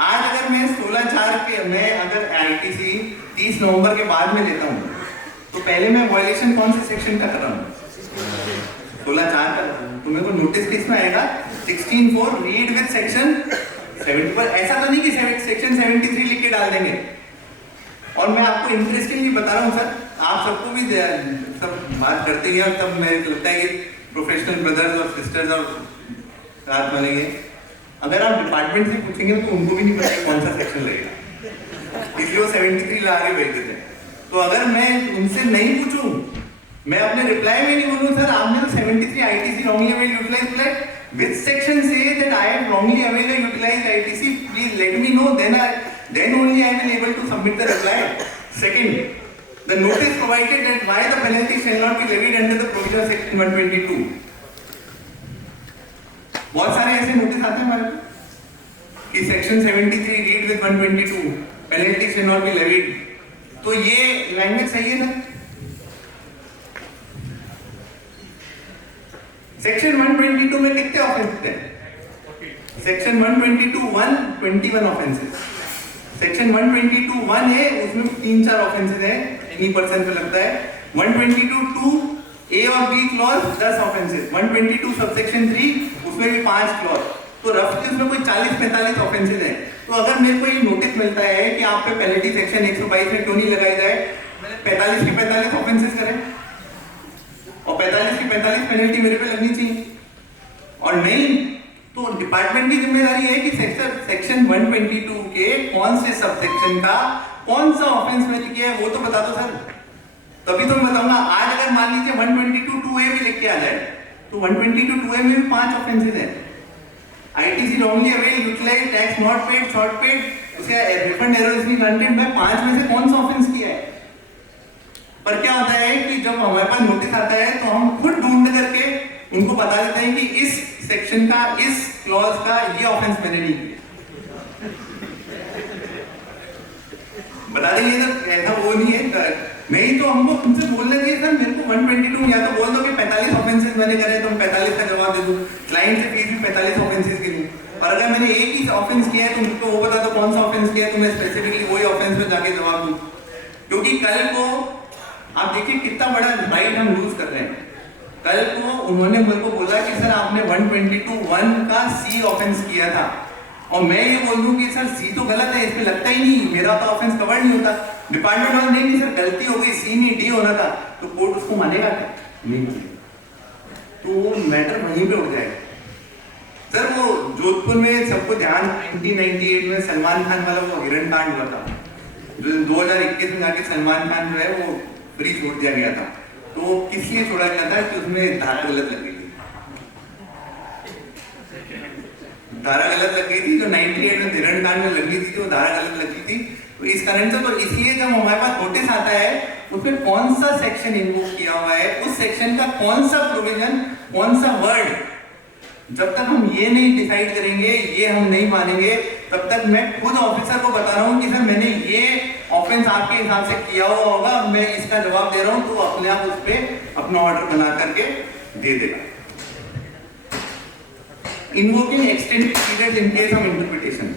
आज अगर मैं 16/4 के मैं अगर आईटीसी 30 नवंबर के बाद में लेता हूँ तो पहले मैं वायलेशन कौन से सेक्शन का कर रहा हूँ? 16/4 का। तो मेरे को नोटिस किस में आएगा? 16(4) रीड विद सेक्शन 70 पर। ऐसा तो नहीं कि सेक्शन 73 लिख के डाल देंगे। और मैं आपको इंटरेस्टिंगली बता रहा हूँ सर, आप सबको भी सब बात करते हैं और तब मेरे को लगता है कि प्रोफेशनल ब्रदर्स और सिस्टर्स और साथ बनेंगे। अगर आप डिपार्टमेंट से पूछेंगे तो उनको भी नहीं पता कौन सा सेक्शन लगेगा, इसलिए वो 73 ला के भेज देते हैं। तो अगर मैं उनसे नहीं पूछूं, मैं अपने रिप्लाई में नहीं बोलूं सर आपने तो 73 ITC wrongly availed utilised flag which section से that I have wrongly availed utilised ITC, please let me know, then only I will able to submit the reply. Second, the notice provided that why the penalty shall not be levied under the provision of section 122. बहुत सारे ऐसे notice आते हैं हमारे कि section 73 read with 122 penalty shall not be levied. तो ये language सही है ना? सेक्शन 122 में कितने ऑफेंसेस हैं? Section 122(1) 21 offences. सेक्शन 122(1) है, उसमें 3-4 ऑफेंसेस हैं, एनी पर्सन पे लगता है। 122(2) ए और बी क्लॉज 10 ऑफेंसेस। 122 सबसेक्शन 3 उसमें भी 5 क्लॉज, तो रफली उसमें कोई 40-45 ऑफेंसेस हैं। तो अगर मेरे को ये नोटिस मिलता है कि आप पे पेनल्टी सेक्शन 122 में क्यों नहीं लगाई जाए, मैंने 45 के 45 ऑफेंसेस करें और 45 की 45 पेनल्टी मेरे पे लगनी चाहिए, और नहीं तो डिपार्टमेंट की जिम्मेदारी है कि सेक्शन 122 के कौन से सबसेक्शन का कौन सा ऑफेंस मैंने किया है वो तो बता दो सर, तभी तो मैं बताऊंगा। आज अगर मान लीजिए 122(2A) भी लिख के आ जाए तो 122(2A) में भी 5 ऑफेंसेस हैं। ITC wrongly availed, utilized, tax not paid, short paid, उसका refund erroneously granted, मैं 5 में से कौन सा ऑफेंस किया है? पर क्या होता है कि जब हमारे पास नोटिस आता है तो हम खुद ढूंढ करके उनको बता देते हैं कि इस सेक्शन का, इस क्लॉज का ये ऑफेंस मैंने नहीं किया। बता देंगे सर, ऐसा वो नहीं है, नहीं तो हमको तुमसे बोलना चाहिए सर, मेरे को 122 या तो बोल दो कि 45 ऑफेंसेस मैंने करे तो मैं 45 का जवाब दे दूं, क्लाइंट से फीस भी 45 ऑफेंसेस के लूं। और अगर मैंने एक ही ऑफेंस किया है तो मुझको वो बता दो कौन सा ऑफेंस किया है, तो मैं स्पेसिफिकली वही ऑफेंस में जाके जवाब दूं। क्योंकि कल को आप देखिए कितना बड़ा राइट हम लूज कर रहे हैं। कल को उन्होंने मेरे को बोला कि सर आपने 122(1) का C ऑफेंस किया था, और मैं ये बोल दूं कि सर C तो गलत है, इसमें लगता ही नहीं, मेरा तो ऑफेंस कवर नहीं होता। डिपार्टमेंट वाले नहीं सर गलती हो गई, C नहीं D होना था, तो कोर्ट उसको मानेगा क्या? नहीं मानेगा, तो वो मैटर वहीं पे उठ जाएगा। सर वो जोधपुर में सबको ध्यान 1998 में सलमान खान वाला वो हिरण कांड हुआ था, जो 2021 में जाके सलमान खान जो है वो फ्री छोड़ दिया गया था। तो किस लिए छोड़ा गया था कि उसमें धारा गलत लग गई थी, धारा गलत लग गई थी, जो 98 में हिरण कांड में लगी थी, वो धारा गलत लगी थी। तो इस कारण से, तो इसलिए जब हमारे पास नोटिस आता है उसमें कौन सा सेक्शन इन्वोक किया हुआ है, उस सेक्शन का कौन सा प्रोविजन, कौन सा वर्ड, जब तक हम ये नहीं डिसाइड करेंगे, ये हम नहीं मानेंगे, तब तक मैं खुद ऑफिसर को बता रहा हूँ कि सर मैंने ये ऑफेंस आपके हिसाब से किया हुआ होगा, मैं इसका जवाब दे रहा हूँ, तो अपने आप उस पर अपना ऑर्डर बना करके दे देगा। Invoking extended period in case of interpretation.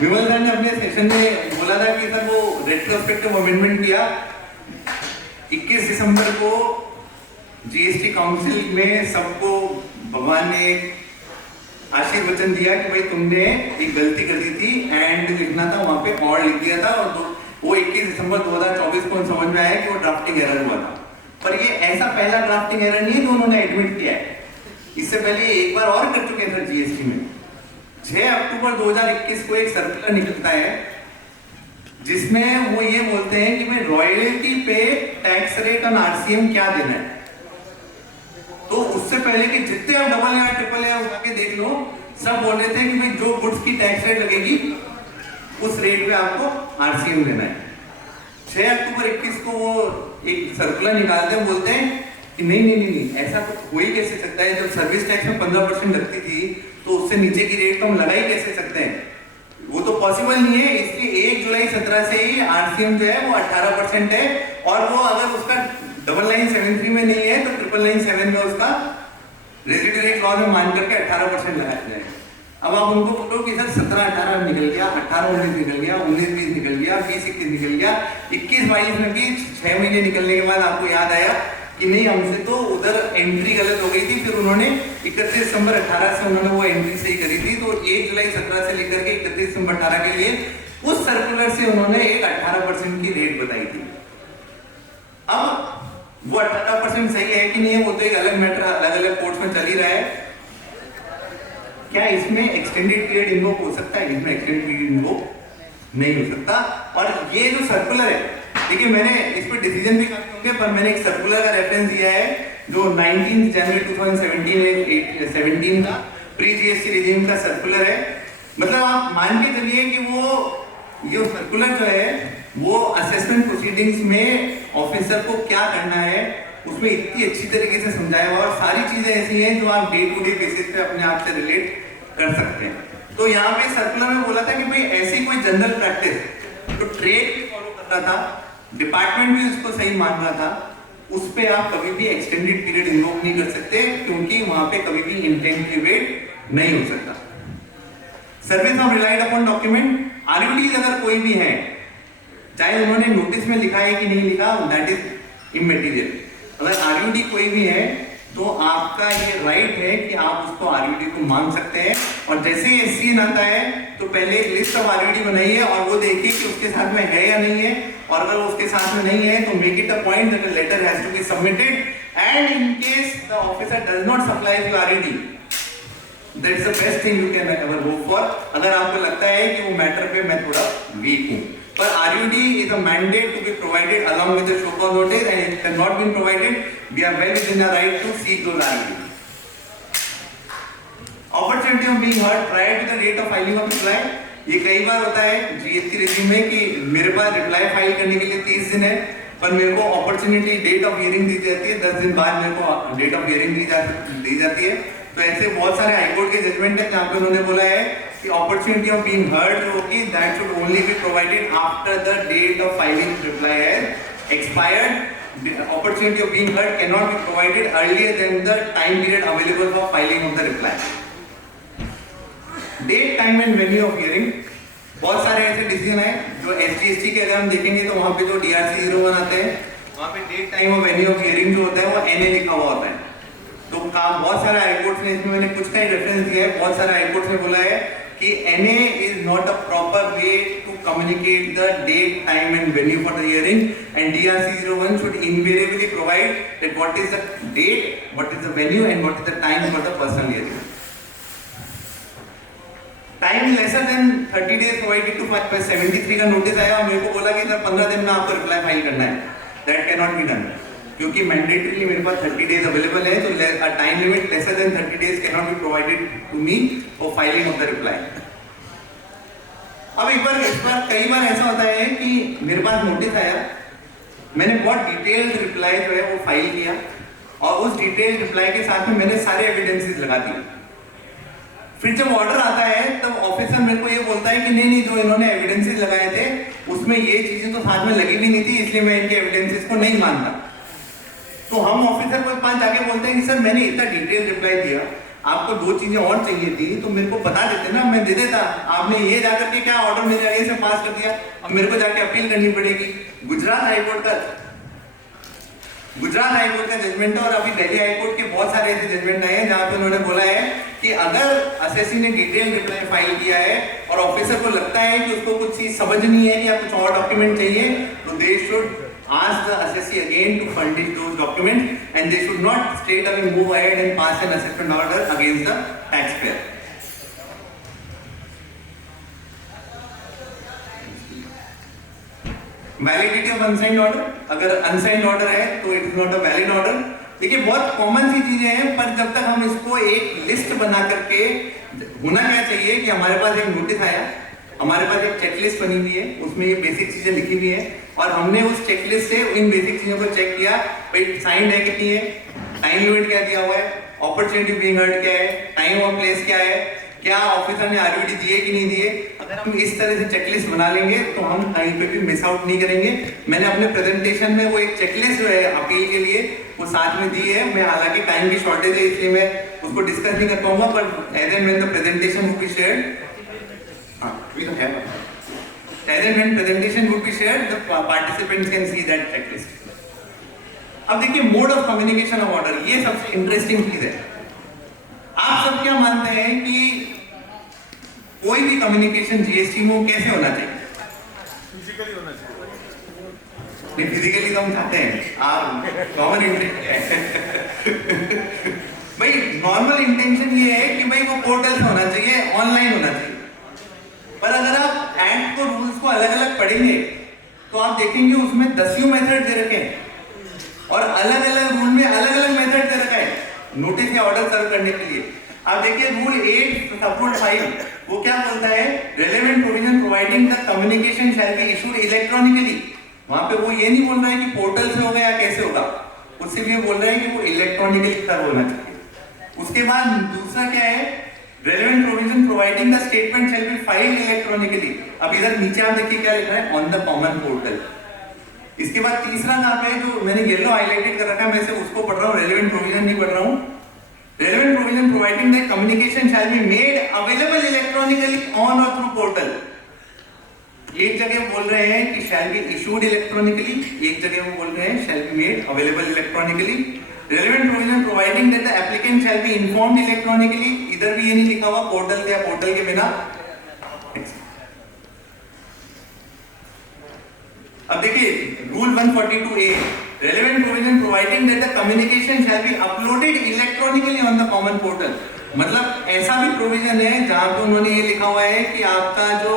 Vimal sir ने अपने सेशन में बोला था कि सर वो रेट्रोस्पेक्टिव अमेंडमेंट किया 21 दिसंबर को जीएसटी काउंसिल में सबको भगवान ने आशीर्वचन दिया कि भाई तुमने एक गलती कर दी थी, एंड लिखना था वहां पे और लिख दिया था, और वो 21 दिसंबर 2024 को समझ में आया कि वो ड्राफ्टिंग एरर हुआ था। पर ये ऐसा पहला ड्राफ्टिंग एरर नहीं है जो उन्होंने एडमिट किया है, इससे पहले एक बार और कर चुके हैं जीएसटी में। 6 अक्टूबर 2021 को एक सर्कुलर निकलता है जिसमें वो ये बोलते हैं कि भाई रॉयल्टी पे टैक्स रेट ऑन आरसीएम क्या देना है। तो उससे पहले कि जितने आप डबल या ट्रिपल या उठा के देख लो, सब बोल रहे थे कि भाई जो गुड्स की टैक्स रेट लगेगी उस रेट पे आपको आरसीएम देना है। 6 अक्टूबर 21 को वो एक सर्कुलर निकालते हैं, बोलते हैं कि नहीं, ऐसा तो हो ही कैसे सकता है, जब सर्विस टैक्स में 15% लगती थी तो उससे नीचे की रेट तो हम लगा ही कैसे सकते हैं, वो तो पॉसिबल नहीं है। इसलिए 1 जुलाई 17 से ही आरसीएम जो है वो 18% है, और वो अगर उसका 9973 में नहीं है तो 9997 में उसका रेजिडुअल रेट क्लॉज में मान करके 18% लगाया जाएगा। अब आप उनको बोलो कि सर 17-18 निकल गया, 18-19 निकल गया, 19-20 निकल गया, 20-21 निकल गया, 21-22 में भी 6 महीने निकलने के बाद आपको याद आया कि नहीं हमसे तो उधर एंट्री गलत हो गई थी, फिर उन्होंने 31 दिसंबर 18 से उन्होंने वो एंट्री सही करी थी, तो 1 जुलाई 17 से लेकर के 31 दिसंबर 18 के लिए उस सर्कुलर से उन्होंने एक 18% की रेट बताई थी। अब वो 18% सही है कि नहीं है वो तो एक अलग मैटर, अलग अलग कोर्ट्स में चल ही रहा है। क्या इसमें एक्सटेंडेड पीरियड इन्वोक हो सकता है? इसमें एक्सटेंडेड पीरियड इन्वोक नहीं हो सकता। और ये जो सर्कुलर है, देखिए मैंने इस पर डिसीजन भी काफी होंगे, पर मैंने एक सर्कुलर का रेफरेंस दिया है जो 19 जनवरी 2017 का प्री जीएसटी रिजीम का सर्कुलर है। मतलब आप मान के चलिए कि वो ये सर्कुलर जो है वो असेसमेंट प्रोसीडिंग्स में ऑफिसर को क्या करना है उसमें इतनी अच्छी तरीके से समझाया हुआ, और सारी चीजें ऐसी हैं जो आप डे टू डे बेसिस पे अपने आप से रिलेट कर सकते हैं। तो यहाँ पे सर्कुलर में बोला था कि भाई ऐसी कोई जनरल प्रैक्टिस तो ट्रेड भी फॉलो कर रहा था, डिपार्टमेंट भी उसको सही मान रहा था, उस पे आप कभी भी एक्सटेंडेड पीरियड इन्वोक नहीं कर सकते, क्योंकि वहां पे कभी भी इंटेंट वेट नहीं हो सकता। Service of relied upon document, RUD अगर कोई भी है, चाहे उन्होंने नोटिस में लिखा है कि नहीं लिखा, दैट इज इमटेरियल। अगर आरयूडी कोई भी है तो आपका ये राइट है कि आप उसको आरयूडी को मांग सकते हैं, और जैसे ही एससीएन आता है तो पहले एक लिस्ट ऑफ आरयूडी बनाइए और वो देखिए कि उसके साथ में है या नहीं है, और अगर उसके साथ में नहीं है तो make it a point that a letter has to be submitted, and in case the officer does not supply you RUD, that is the best thing you can ever hope for. अगर आपको लगता है कि वो matter पे मैं थोड़ा week हूं, but RUD is a mandate to be provided along with the show cause notice, and if it has not been provided, we are well within our right to seek those RUD. opportunity of being heard prior to the date of filing of reply. ये कई बार होता है GST regime में कि मेरे पास reply file करने के लिए 30 दिन है, पर मेरे को अपॉर्चुनिटी डेट ऑफ हियरिंग दी जाती है, 10 दिन बाद मेरे को डेट ऑफ हियरिंग दी जाती है। तो ऐसे बहुत सारे हाईकोर्ट के जजमेंट है जहाँ पे उन्होंने बोला है कि अपॉर्चुनिटी ऑफ बीइंग हर्ड जो होगी that should only be provided after the date of filing reply has expired. Opportunity of being heard cannot be provided earlier than the time period available for filing of the reply. Date, time and venue of hearing, बहुत सारे ऐसे decision है जो SGST के अगर हम देखेंगे तो वहाँ पे जो DRC 01 आते हैं वहाँ पे डेट, टाइम और वेन्यू ऑफ हियरिंग जो होता है वो NA लिखा हुआ होता है। तो काम बहुत सारे हाईकोर्ट ने, इसमें मैंने कुछ का ही रेफरेंस दिया है, बहुत सारे हाईकोर्ट ने बोला है कि NA is not a proper way to communicate the date, time and venue for the hearing, and DRC 01 should invariably provide that what is the date, what is the venue and what is the time for the personal hearing. Time lesser than 30 days provided to 73 का notice आया और मेरे को बोला कि sir 15 दिन में आपको रिप्लाई फाइल करना है, that cannot be done क्योंकि मैंडेटरीली मेरे पास 30 डेज अवेलेबल है, तो a time limit lesser than 30 days cannot be provided to me for filing of the reply. अब इस बार कई बार ऐसा होता है कि मेरे पास नोटिस आया, मैंने बहुत डिटेल्ड रिप्लाई जो है वो फाइल किया और उस डिटेल्ड रिप्लाई के साथ में मैंने सारे एविडेंसेस लगा दिए। फिर जब ऑर्डर आता है तब ऑफिसर मेरे को ये बोलता है कि नहीं जो इन्होंने एविडेंसेस लगाए थे उसमें ये चीजें तो साथ में लगी भी नहीं थी, इसलिए मैं इनके एविडेंसेस को नहीं मानता। तो हम ऑफिसर को पास जाके बोलते हैं कि सर मैंने इतना डिटेल रिप्लाई दिया, आपको 2 चीजें और चाहिए थी तो मेरे को बता देते ना, मैं दे देता, आपने ये जाकर के क्या ऑर्डर मेरे आगे से पास कर दिया, अब मेरे को जाके अपील करनी पड़ेगी। गुजरात हाईकोर्ट का जजमेंट है और अभी दिल्ली हाईकोर्ट के बहुत सारे ऐसे जजमेंट आए हैं जहाँ पे उन्होंने बोला है कि अगर असेसी ने डिटेल रिप्लाई फाइल किया है और ऑफिसर को लगता है कि उसको कुछ चीज समझ नहीं है या कुछ और डॉक्यूमेंट चाहिए, तो they should ask the assessee again to furnish those documents and they should not straight away move ahead and pass an assessment order against the taxpayer. Validity of unsigned order, अगर unsigned order है तो it is not a valid order। देखिए बहुत common सी चीजें हैं, पर जब तक हम इसको एक लिस्ट बना करके, होना क्या चाहिए कि हमारे पास एक नोटिस आया, हमारे पास एक चेकलिस्ट बनी हुई है, उसमें ये बेसिक चीजें लिखी हुई है और हमने उस चेकलिस्ट से इन बेसिक चीजों को चेक किया, भाई साइंड है कितनी है, टाइम लिमिट क्या दिया हुआ है, अपॉर्चुनिटी बीइंग हर्ड क्या है, टाइम और प्लेस क्या है, क्या ऑफिसर ने आरयूडी दिए कि नहीं दिए। अगर हम इस तरह से चेकलिस्ट बना लेंगे तो हम कहीं पे भी मिस आउट नहीं करेंगे। मैंने अपने प्रेजेंटेशन में वो एक चेकलिस्ट जो है अपील के लिए वो साथ में दी है। मैं हालांकि टाइम की शॉर्टेज है इसलिए मैं उसको डिस्कस नहीं कर पाऊंगा, पर as and when the presentation would be shared, we don't have as and when presentation would be shared, the participants can see that checklist. अब देखिए mode of communication of order, ये सबसे इंटरेस्टिंग चीज है। आप सब क्या मानते हैं कि कोई भी कम्युनिकेशन जीएसटी में कैसे होना चाहिए? फिजिकली होना चाहिए। नहीं, फिजिकली तो हम चाहते हैं, आप कॉमन इंटेंशन है भाई, नॉर्मल इंटेंशन ये है कि भाई वो पोर्टल से होना चाहिए, ऑनलाइन होना चाहिए। पर अगर आप एक्ट को रूल्स को अलग अलग पढ़ेंगे तो आप देखेंगे उसमें 10 मेथड दे रखे हैं और अलग अलग रूल में अलग अलग मेथड दे रखा है नोटिस या ऑर्डर सर्व करने के लिए। आप देखिए रूल 8 सपोर्ट 5 वो क्या बोलता है, relevant provision providing the communication shall be issued electronically. वहां पे वो ये नहीं बोल रहा है कि पोर्टल से होगा या कैसे होगा, उससे भी बोल रहा है कि वो इलेक्ट्रॉनिकली सर्व होना चाहिए। उसके बाद दूसरा क्या है, relevant provision providing the statement shall be filed electronically। अब इधर नीचे आप देखिए क्या लिखा है, on the common portal। इसके बाद तीसरा कहाँ पे है, जो मैंने येलो हाईलाइटेड कर रखा है, मैं से उसको पढ़ रहा हूँ, relevant provision नहीं पढ़ रहा हूँ। relevant provision providing that communication shall be made available electronically on or through portal। एक जगह बोल रहे हैं कि shall be issued electronically, एक जगह वो बोल रहे हैं shall be made available electronically। relevant provision providing that the applicant shall be informed electronically, इधर भी ये नहीं लिखा हुआ पोर्टल से या पोर्टल के बिना। अब देखिए rule 142A, relevant provision providing that the communication shall be uploaded electronically on the common portal। मतलब ऐसा भी प्रोविजन है जहां पे उन्होंने ये लिखा हुआ है कि आपका जो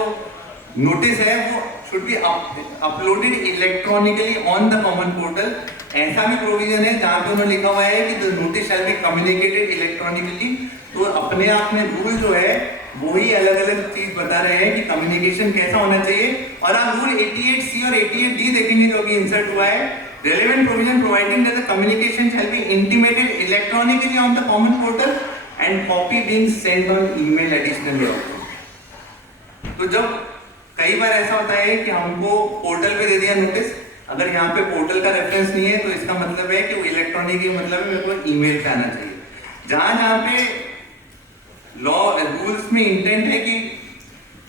नोटिस है वो should be uploaded electronically on the common portal। ऐसा भी प्रोविजन है जहां पे उन्होंने लिखा हुआ है कि the notice shall be communicated electronically। तो तो अपने आप में रूल जो है वो ही अलग अलग चीज बता रहे हैं कि कम्युनिकेशन कैसा होना चाहिए। और आप रूल 88C और 88D देखेंगे जो अभी इंसर्ट हुआ है, relevant provision providing that the communication shall be intimated electronically on the common portal and copy being sent on email additionally also। तो जब कई बार ऐसा होता है कि हमको पोर्टल पे दे दिया नोटिस, अगर यहाँ पे पोर्टल का रेफरेंस नहीं है तो इसका मतलब है कि वो इलेक्ट्रॉनिक मतलब है, मेरे को ईमेल पे आना चाहिए। जहां जहां पे लॉ रूल्स में इंटेंट है कि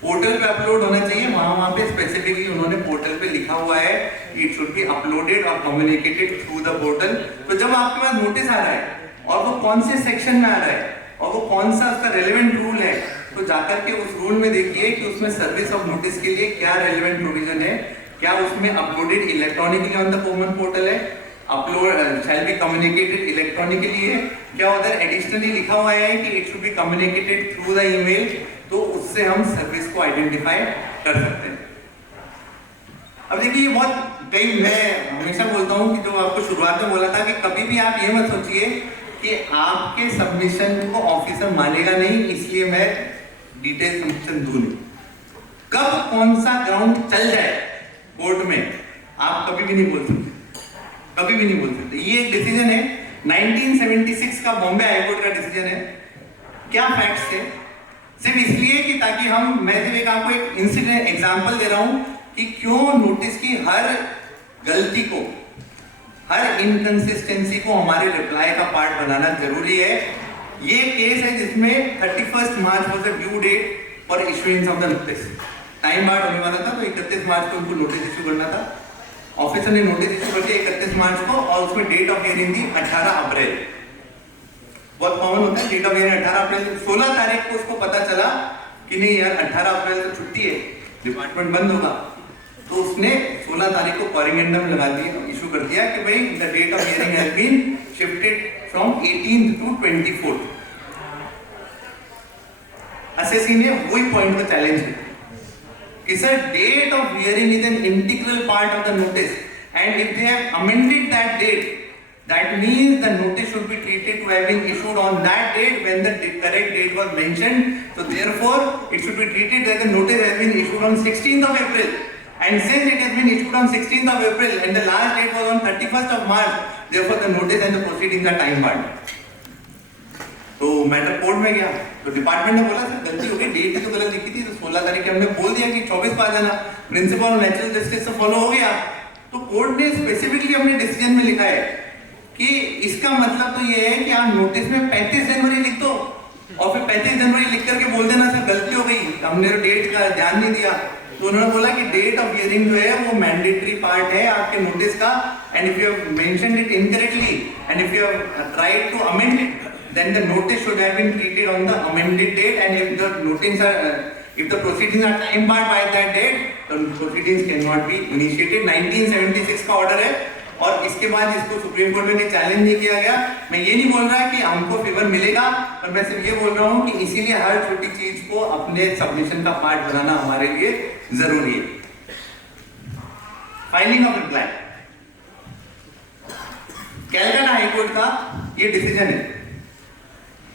पोर्टल पे अपलोड होना चाहिए, वहां पे स्पेसिफिकली उन्होंने पोर्टल पे लिखा हुआ है कि इट शुड बी अपलोडेड और कम्युनिकेटेड थ्रू द पोर्टल। तो जब आपके पास नोटिस आ रहा है और वो कौन से सेक्शन में आ रहा है और वो कौन सा उसका रेलेवेंट रूल है, तो जाकर के उस रूल में देखिए कि उसमें सर्विस ऑफ नोटिस के लिए क्या रेलेवेंट प्रोविजन है, क्या उसमें uploaded electronically on the common portal है, upload shall be communicated electronically है, क्या उधर एडिशनली लिखा हुआ है कि it should be communicated through the email, तो उससे हम सर्विस को आइडेंटिफाई कर सकते हैं। अब देखिए बहुत कई, मैं हमेशा बोलता हूं कि जो आपको शुरुआत में बोला था कि कभी भी आप ये मत सोचिए कि आपके सबमिशन को ऑफिसर मानेगा नहीं इसलिए मैं डिटेल सबमिशन दूं नहीं। कब कौन सा ग्राउंड चल जाए कोर्ट में आप कभी भी नहीं बोल सकते, कभी भी नहीं बोल सकते। ये एक डिसीजन है 1976 का बॉम्बे हाईकोर्ट का डिसीजन है। क्या फैक्ट्स थे, सिर्फ इसलिए कि ताकि मैं सिर्फ एक आपको एक इंसिडेंट एग्जांपल दे रहा हूं कि क्यों नोटिस की हर गलती को, हर इनकंसिस्टेंसी को हमारे रिप्लाई का पार्ट बनाना जरूरी है। ये केस है जिसमें 31 March was the due date for issuance of the notice. Time bar होने वाला था तो 31 मार्च को उनको नोटिस इशू करना था। ऑफिसर ने नोटिस इशू कर दिया 31 मार्च को और उसमें डेट ऑफ हियरिंग थी 18 अप्रैल। बहुत कॉमन होता है डेट ऑफ हियरिंग 18 अप्रैल। 16 तारीख को उसको पता चला कि नहीं यार 18 अप्रैल तो छुट्टी है, डिपार्टमेंट बंद होगा, तो उसने 16 तारीख को कॉरिगेंडम लगा दिया, इशू कर दिया कि भाई the date of hearing has been shifted from 18th to 24th। SSC ने वही पॉइंट को चैलेंज किया कि sir date of hearing is an integral part of the notice and if they have amended that date that means the notice should be treated to have been issued on that date when the correct date was mentioned, so therefore it should be treated that the notice has been issued on 16th of April, and since it has been issued on 16th of April and the last date was on 31st of March, therefore the notice and the proceedings are time barred। तो matter court में गया तो department ने बोला sir गलती हो गई, date ही तो गलत लिखी थी, तो 16 तारीख हमने बोल दिया कि 24 को आ जाना, प्रिंसिपल ऑफ नेचुरल जस्टिस से फॉलो हो गया। तो कोर्ट ने स्पेसिफिकली अपने डिसीजन में लिखा है कि इसका मतलब तो ये है कि आप नोटिस में 35 जनवरी लिख दो और फिर 35 जनवरी लिख करके बोल देना सर गलती हो गई, हमने डेट का ध्यान नहीं दिया। तो उन्होंने बोला कि डेट ऑफ हियरिंग जो है वो मैंडेटरी पार्ट है आपके नोटिस का, and if you have mentioned it incorrectly and if you have tried to amend it then the notice should have been treated on the amended date, and if the notice are if the proceedings are time barred by that date the proceedings cannot be initiated। 1976 का order है और इसके बाद इसको supreme court में challenge नहीं किया गया। मैं ये नहीं बोल रहा कि हमको फेवर मिलेगा, पर मैं सिर्फ ये बोल रहा हूँ कि इसीलिए हर छोटी चीज को अपने सबमिशन का पार्ट बनाना हमारे लिए जरूरी है। Filing of reply, Calcutta high court का ये डिसीजन है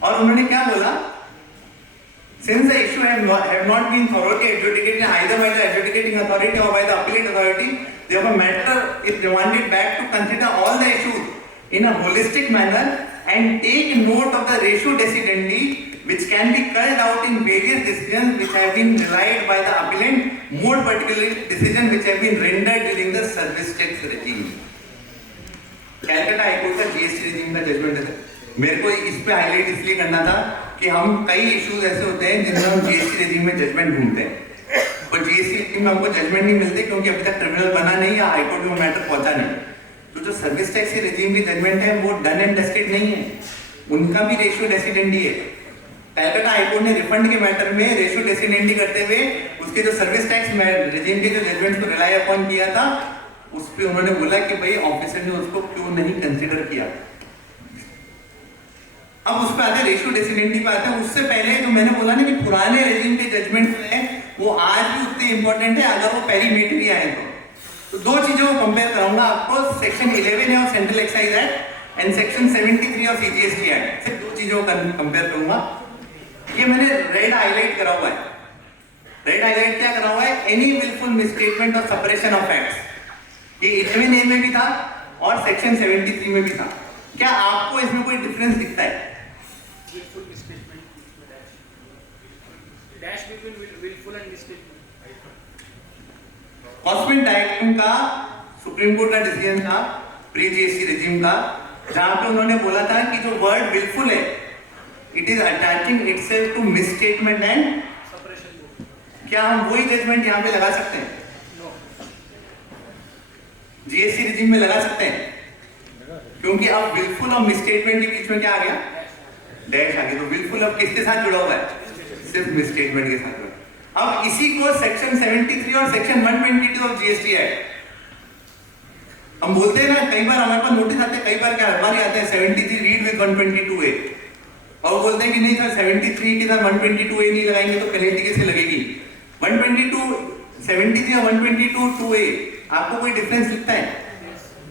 और उन्होंने क्या बोला, since the issue have not been thoroughly adjudicated either by the adjudicating authority or by the appellate authority, therefore matter is remanded back to consider all the issues in a holistic manner and take note of the ratio decidendi which can be culled out in various decisions which have been relied by the appellant, more particularly decisions which have been rendered during the service tax regime। Calcutta high court का GST regime का judgement है। मेरे को इस पे highlight इसलिए करना था कि हम कई इश्यूज ऐसे होते हैं जिनमें हम जीएसटी रेजिम में जजमेंट ढूंढते हैं और जीएसटी रेजिम में हमको जजमेंट नहीं मिलते क्योंकि अभी तक ट्रिब्यूनल बना नहीं या हाईकोर्ट में मैटर पहुंचा नहीं। तो जो सर्विस टैक्स की रेजिम की जजमेंट है वो डन एंड डस्टेड नहीं है, उनका भी रेशियो डेसिडेंडी है। कलकत्ता हाईकोर्ट ने रिफंड के मैटर में रेशियो डेसिडेंडी करते हुए उसके जो सर्विस टैक्स रेजिम के जो जजमेंट को रिलाई अपॉन किया था उस पर उन्होंने बोला कि भाई ऑफिसर ने उसको क्यों नहीं कंसिडर किया। अब उस पे आते हैं रेशियो डेसिडेंडी पे आते हैं। उससे पहले जो मैंने बोला ना कि पुराने रेजिम के जजमेंट है वो आज भी उतने इंपॉर्टेंट है अगर वो पेरीमेट्री आए तो दो चीजों को कंपेयर कराऊंगा आपको, सेक्शन 11 है और central excise act and section 73 और सीजीएसटी एक्ट, सिर्फ दो चीजों को कंपेयर करूंगा। ये मैंने रेड हाईलाइट करा हुआ है। रेड हाईलाइट क्या करा हुआ है? एनी विलफुल मिसस्टेटमेंट और सपरेशन ऑफ फैक्ट्स। ये 11A में भी था और सेक्शन 73 में भी था। क्या आपको इसमें कोई डिफरेंस दिखता है? willful misstatement dash between willful and misstatement cosmic diagram का सुप्रीम कोर्ट का डिसीजन था प्री जीएसटी रेजिम का, जहां पे उन्होंने बोला था कि जो वर्ड विलफुल है it is attaching itself to misstatement and separation क्या हम वही जजमेंट यहाँ पे लगा सकते हैं? no जीएसटी रेजिम में लगा सकते हैं, क्योंकि अब विलफुल और मिसस्टेटमेंट के बीच में क्या आ गया? डैश आ गया। तो विलफुल अब किसके साथ जुड़ा हुआ है? सिर्फ मिसस्टेटमेंट के साथ जुड़ा। अब इसी को सेक्शन 73 और सेक्शन 122 ऑफ जीएसटी एक्ट, हम बोलते हैं ना, कई बार हमारे पास नोटिस आते हैं, कई बार क्या हमारे आते हैं 73 रीड विद 122A, और बोलते हैं कि नहीं सर 73 के साथ 122A नहीं लगाएंगे तो पेनल्टी कैसे लगेगी? 122 73 और 122(2)A आपको कोई डिफरेंस दिखता है?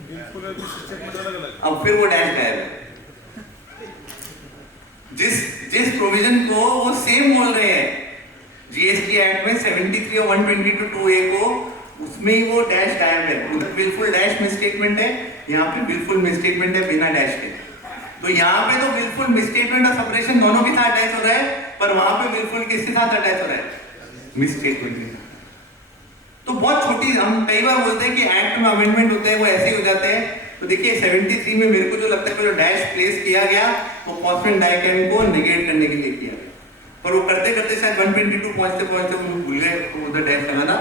बिल्कुल अभी स्टेटमेंट अलग अलग। अब फिर वो डैश गायब है। जिस प्रोविजन को वो सेम बोल रहे हैं जीएसटी एक्ट में 73 और 122(2)A को, उसमें ही वो डैश गायब है। उधर बिल्कुल डैश मिसस्टेटमेंट है, यहाँ पे बिल्कुल मिसस्टेटमेंट है बिना डैश के। तो यहाँ पे तो बिल्कुल मिसस्टेटमेंट और सेपरेशन दोनों के साथ अटैच हो रहा है, पर वहां पे बिल्कुल किसके साथ अटैच हो रहा है? मिसस्टेटमेंट के साथ। तो बहुत छोटी, हम कई बार बोलते हैं कि एक्ट में अमेंडमेंट होते हैं वो ऐसे ही हो जाते हैं। तो देखिए 73 में मेरे को जो लगता है जो डैश प्लेस किया गया वो कॉस्मिक डायग्राम को नेगेट करने के लिए किया गया, पर वो करते करते शायद 122 पहुंचते पहुंचते वो भूल गए, तो उधर डैश लगाना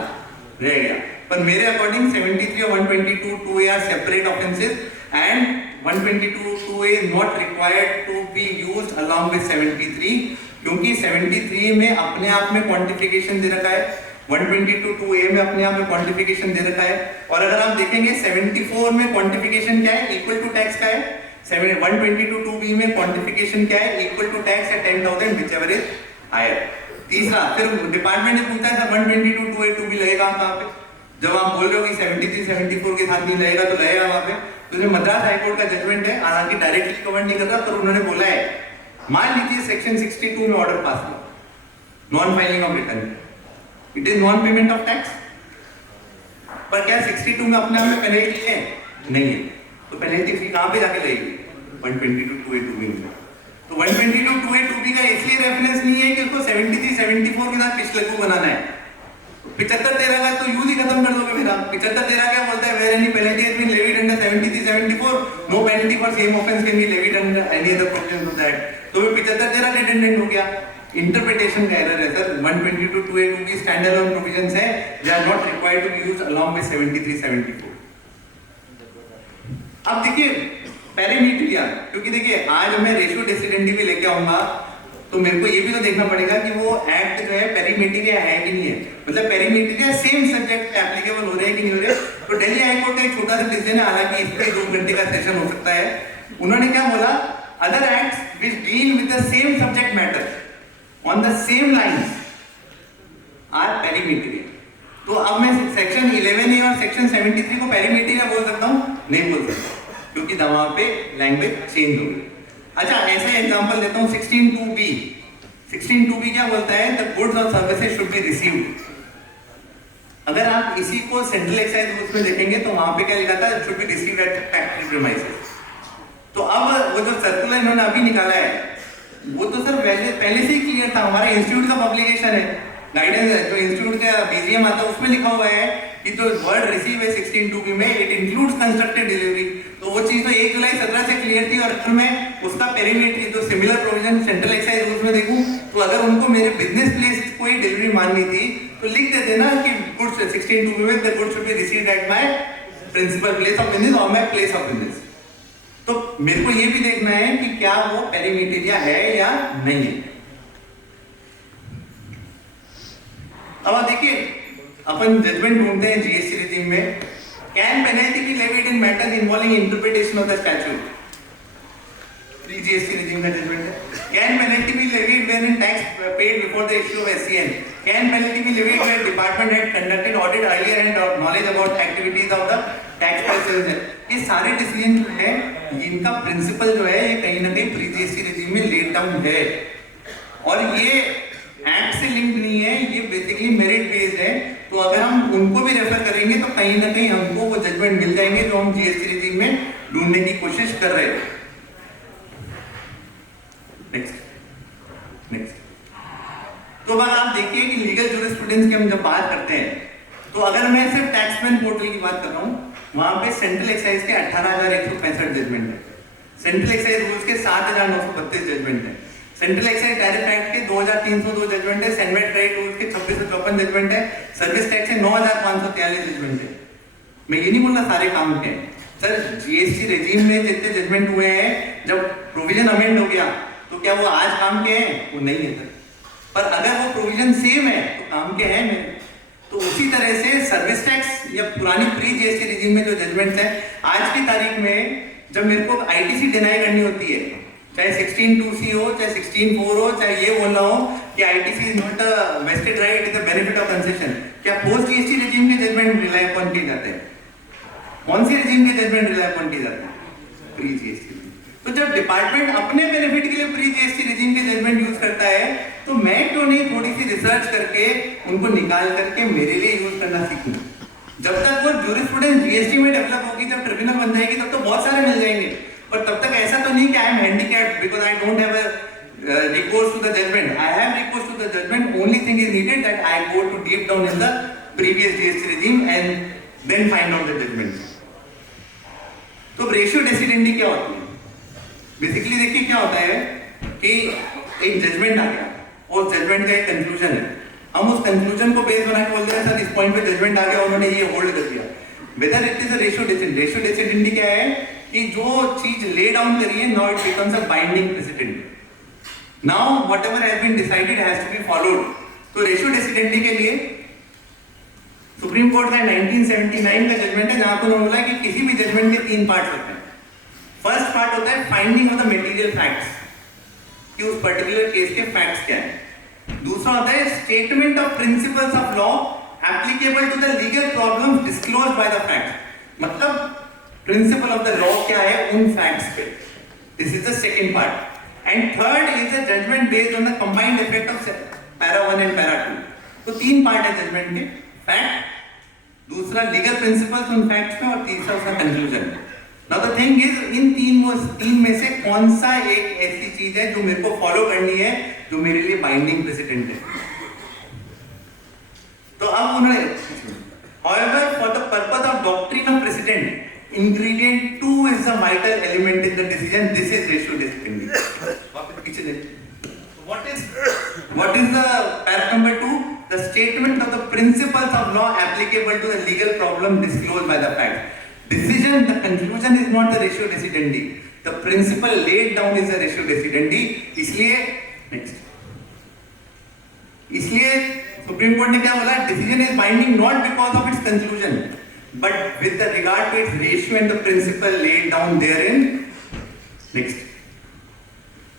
रह गया। पर मेरे अकॉर्डिंग 73 और 122(2)A are separate offences and 122(2)A is not required to be used along with 73, क्योंकि 73 में अपने आप में क्वांटिफिकेशन दे रखा है, 122(2)A में अपने आप में क्वांटिफिकेशन दे रखा है। और अगर आप देखेंगे 74 में क्वांटिफिकेशन क्या है? इक्वल टू टैक्स का है। 122(2)B में क्वांटिफिकेशन क्या है? इक्वल टू टैक्स या 10,000 व्हिचएवर इज हायर। तीसरा, फिर डिपार्टमेंट ने पूछा है 122(2)A लगेगा कहां पे? जब आप बोल रहे हो कि 73 74 के साथ नहीं लगेगा तो लगेगा वहां पे। तो मद्रास हाईकोर्ट का जजमेंट है, हालांकि डायरेक्टली कमेंट नहीं करता, पर उन्होंने बोला है, मान लीजिए सेक्शन 62 में ऑर्डर पास हुआ, non filing of return, it is non payment of tax. पर क्या 62 में अपने आप में पेनल्टी है? नहीं है। तो पेनल्टी फ्री कहां पे जाके लगेगी? 122(2)A में। तो 122(2)A का इसलिए रेफरेंस नहीं है कि उसको 73 74 के साथ पिछले को बनाना है। 75 13 का तो यूज ही खत्म कर दोगे फिर आप। 75 13 क्या बोलता है? Where any penalty has been levied under 73 74, no penalty for same offence can be levied under any other provision of that. तो 75 13 रिडंडेंट हो गया। इंटरप्रिटेशन का एरर है sir. 122(2)A 2B stand alone provisions है, they are not required to be used along with 73 74। अब देखिए perimeter, क्योंकि देखिए आज मैं रेशियो डिसिडेंडी भी लेके आऊंगा, तो मेरे को ये भी तो देखना पड़ेगा कि वो एक्ट जो है पेरीमीटर है कि नहीं है, मतलब पेरीमीटर सेम सब्जेक्ट पे एप्लीकेबल हो रहे हैं कि नहीं हो रहे। तो दिल्ली हाई कोर्ट का एक छोटा सा डिसीजन है, हालांकि इस पे 2 घंटे का सेशन हो सकता है। उन्होंने क्या बोला? Other acts which deal with the same subject matter on the same lines are pari materia. तो अब मैं सेक्शन 11A और सेक्शन 73 को पेरीमीटर बोल सकता हूं? नहीं बोल सकता, क्योंकि वहां पे लैंग्वेज चेंज हो गई। अच्छा, ऐसे एग्जांपल देता हूं 16(2)B। 16(2)B क्या बोलता है? द गुड्स और सर्विसेज शुड बी रिसीव्ड। अगर आप इसी को सेंट्रल एक्साइज रूल्स में देखेंगे तो वहां पे क्या लिखा था? Should be received at factory premises. तो अब वो जो सर्कुलर इन्होंने अभी निकाला है वो तो सर पहले से ही क्लियर था, हमारे इंस्टीट्यूट का पब्लिकेशन है, गाइडेंस है, जो इंस्टीट्यूट का बीजीएम आता है उसमें लिखा हुआ है कि जो वर्ड रिसीव है 16(2)B में इट इंक्लूड्स कंस्ट्रक्टेड डिलीवरी। तो वो चीज तो 1 जुलाई 17 से क्लियर थी। और अगर मैं उसका पेरीमीटर जो similar provision central excise rules में देखूं, तो अगर उनको मेरे बिजनेस प्लेस कोई डिलीवरी माननी थी तो लिख देते ना कि गुड्स 16(2)B में the goods should be received at my principal place of business or my place of business. तो मेरे को ये भी देखना है कि क्या वो पेरीमीटर है या नहीं है। अब देखिए अपन जजमेंट ढूंढते हैं जीएसटी रेजिम में। Can penalty be levied in matters involving interpretation of the statute? Pre GST regime का जजमेंट है। Can penalty be levied when in tax paid before the issue of SCN? Can penalty be levied when department had conducted audit earlier and knowledge about activities of the tax payers? ये सारे decision जो है इनका principal जो है ये कहीं ना कहीं प्री जीएसटी रेजिम में लेड डाउन है। और ये एक्ट से लिंक नहीं है, ये बेसिकली मेरिट बेस्ड है। तो अगर हम उनको भी रेफर करेंगे तो कहीं ना कहीं हमको वो जजमेंट मिल जाएंगे जो हम जीएसटी रेजिम में ढूंढने की कोशिश कर रहे हैं। नेक्स्ट तो अगर आप देखिए कि लीगल जूरिस्प्रूडेंस की हम जब बात करते हैं तो अगर मैं सिर्फ टैक्समैन पोर्टल की बात कर रहा हूँ, वहां पे सेंट्रल एक्साइज के 18,165 जजमेंट है, सेंट्रल एक्साइज रूल्स के 7,932 जजमेंट है, सेंट्रल एक्साइज टैरिफ एक्ट के 2,302 जजमेंट है, सैंडविच ट्रेड रूल्स के 2654 जजमेंट है, सर्विस टैक्स के 9,543 जजमेंट है। मैं ये नहीं बोल रहा सारे काम के सर, जीएसटी रेजिम में जितने जजमेंट हुए हैं, जब प्रोविजन अमेंड हो गया तो क्या वो आज काम के हैं? वो नहीं है सर। पर अगर वो प्रोविजन सेम है तो काम के हैं नहीं। तो उसी तरह से सर्विस टैक्स या पुरानी प्री जीएसटी रेजिम में जो जजमेंट्स हैं, आज की तारीख में जब मेरे को आईटीसी डिनाई करनी होती है, चाहे 16(2)(c) हो, चाहे 16(4) हो, चाहे ये बोलना हो कि ITC is not a vested right, is a benefit of concession, क्या पोस्ट जीएसटी रेजिम के जजमेंट रिलाई अपॉन किए जाते हैं? कौन सी रेजिम के जजमेंट रिलाई अपॉन किए जाते हैं? Pre GST. तो जब डिपार्टमेंट अपने बेनिफिट के लिए प्री जीएसटी रेजिम के जजमेंट यूज करता है, तो मैं क्यों नहीं थोड़ी सी रिसर्च करके उनको निकाल करके मेरे लिए यूज करना सीखूं? जब तक वो जूरिस्प्रूडेंस जीएसटी में डेवलप होगी, जब ट्रिब्यूनल बन जाएगी, तब तो बहुत सारे मिल जाएंगे। पर तब तक ऐसा तो नहीं कि I M handicapped because I don't have a recourse to the judgment. I have recourse to the judgment. Only thing is needed that I go to deep down in the previous GST regime and then find out the judgment. तो ratio decidendi क्या होती है? Basically देखिए क्या होता है कि एक जजमेंट आ गया और जजमेंट का एक कंक्लूजन है, हम उस कंक्लूजन को बेस बना के बोलते हैं सर इस पॉइंट पे जजमेट आ गया, उन्होंने ये होल्ड कर दिया। Whether it is a ratio decidendi. Ratio decidendi क्या है कि जो चीज ले डाउन करी है, now it becomes a binding precedent. Now whatever has been decided has to be followed. तो रेशियो डेसिडेंडी के लिए सुप्रीम कोर्ट का 1979 का जजमेंट है, जहां पर उन्होंने बोला कि किसी भी जजमेंट के 3 पार्ट होते हैं। फर्स्ट पार्ट होता है finding of the material facts, कि उस पर्टिकुलर केस के फैक्ट्स क्या है। दूसरा होता है statement of principles of law applicable to the legal problems disclosed by the facts, मतलब प्रिंसिपल ऑफ द लॉ क्या है उन फैक्ट्स पे। This is the second part. And third is a judgement based on the combined effect of para 1 and para 2। तो 3 part है judgement के, fact, दूसरा legal principles उन फैक्ट्स में, और तीसरा उसका conclusion. Now the thing is in तीन में से कौन सा एक ऐसी चीज है जो मेरे को फॉलो करनी है, जो मेरे लिए बाइंडिंग प्रेसिडेंट है। तो अब उन्होंने however for the purpose of doctrine of precedent ingredient 2 is the vital element in the decision. This is ratio decidendi. वापस पीछे देखिए, what is the paragraph number 2? The statement of the principles of law applicable to the legal problem disclosed by the fact. Decision, the conclusion is not the ratio decidendi. The principle laid down is the ratio decidendi. इसलिए supreme court ने क्या बोला? Decision is binding not because of its conclusion but with the regard to its ratio and the principle laid down therein. Next,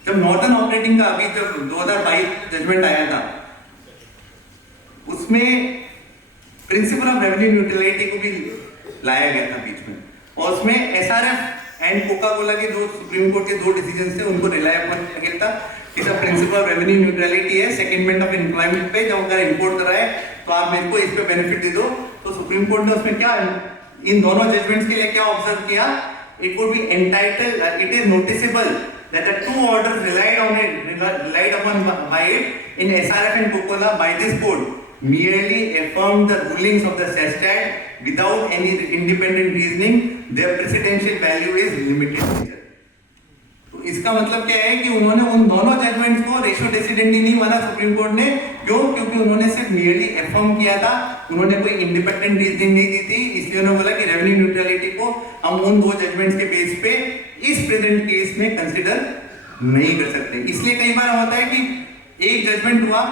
जब northern operating का अभी जब 2022 judgement आया था, उसमें प्रिंसिपल ऑफ रेवेन्यू न्यूट्रलिटी को भी लाया गया था बीच में, और उसमें एसआरएफ एंड कोका कोला के जो सुप्रीम कोर्ट के 2 डिसीजन थे उनको रिलाई अपॉन किया गया था। इसका प्रिंसिपल ऑफ रेवेन्यू न्यूट्रलिटी है, सेकेंडमेंट ऑफ एम्प्लॉयमेंट पे जब अगर इंपोर्ट करा है तो आप मेरे को इस पे बेनिफिट दे दो। तो सुप्रीम कोर्ट ने उसमें क्या इन दोनों जजमेंट्स के लिए क्या ऑब्जर्व किया? It would B entitled, it is noticeable that the 2 orders relied upon by it in SRF and COCOLA by this court merely affirmed the rulings of the SESTAT without any independent reasoning. Their precedential value is limited. तो इसका मतलब क्या है कि उन्होंने उन दोनों judgements को रेशियो डेसिडेंडी नहीं माना सुप्रीम कोर्ट ने। क्यों? क्योंकि उन्होंने सिर्फ merely affirm किया था, उन्होंने कोई इंडिपेंडेंट रीजनिंग नहीं दी थी। इसलिए उन्होंने बोला कि रेवेन्यू न्यूट्रलिटी को हम उन 2 जजमेंट्स के बेस पे इस प्रेजेंट केस में कंसीडर नहीं कर सकते। इसलिए कई बार होता है कि एक जजमेंट हुआ,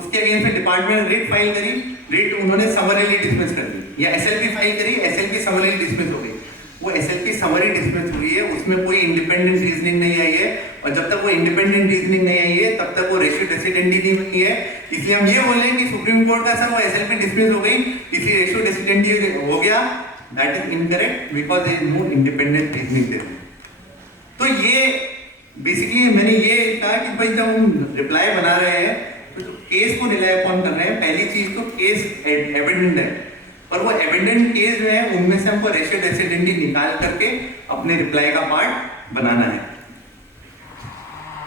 उसके अगेंस्ट में डिपार्टमेंट ने रिट फाइल करी, रिट उन्होंने समरीली डिसमिस कर दी, या एसएलपी फाइल करी, एसएलपी समरीली डिसमिस हो गई। वो एसएलपी समरी डिसमिस हुई है, उसमें कोई इंडिपेंडेंट रीजनिंग नहीं आई है, और जब तक वो इंडिपेंडेंट रीजनिंग नहीं आई है तब तक वो रेशियो डेसिडेंडी नहीं बनी है। इसलिए हम ये बोलें कि सुप्रीम कोर्ट का सर वो एसएलपी डिसमिस हो गई इसलिए रेशियो डेसिडेंडी हो गया, that is incorrect because there is no independent reasoning there. तो ये बेसिकली मैंने ये कहा कि भाई जब हम रिप्लाई बना रहे हैं तो जो केस को रिलाई अपॉन कर रहे हैं, पहली चीज तो केस एबेंडेंट है, और वो एबेंडेंट केस जो है उनमें से हमको रेशियो डेसिडेंटी निकाल करके अपने रिप्लाई का पार्ट बनाना है।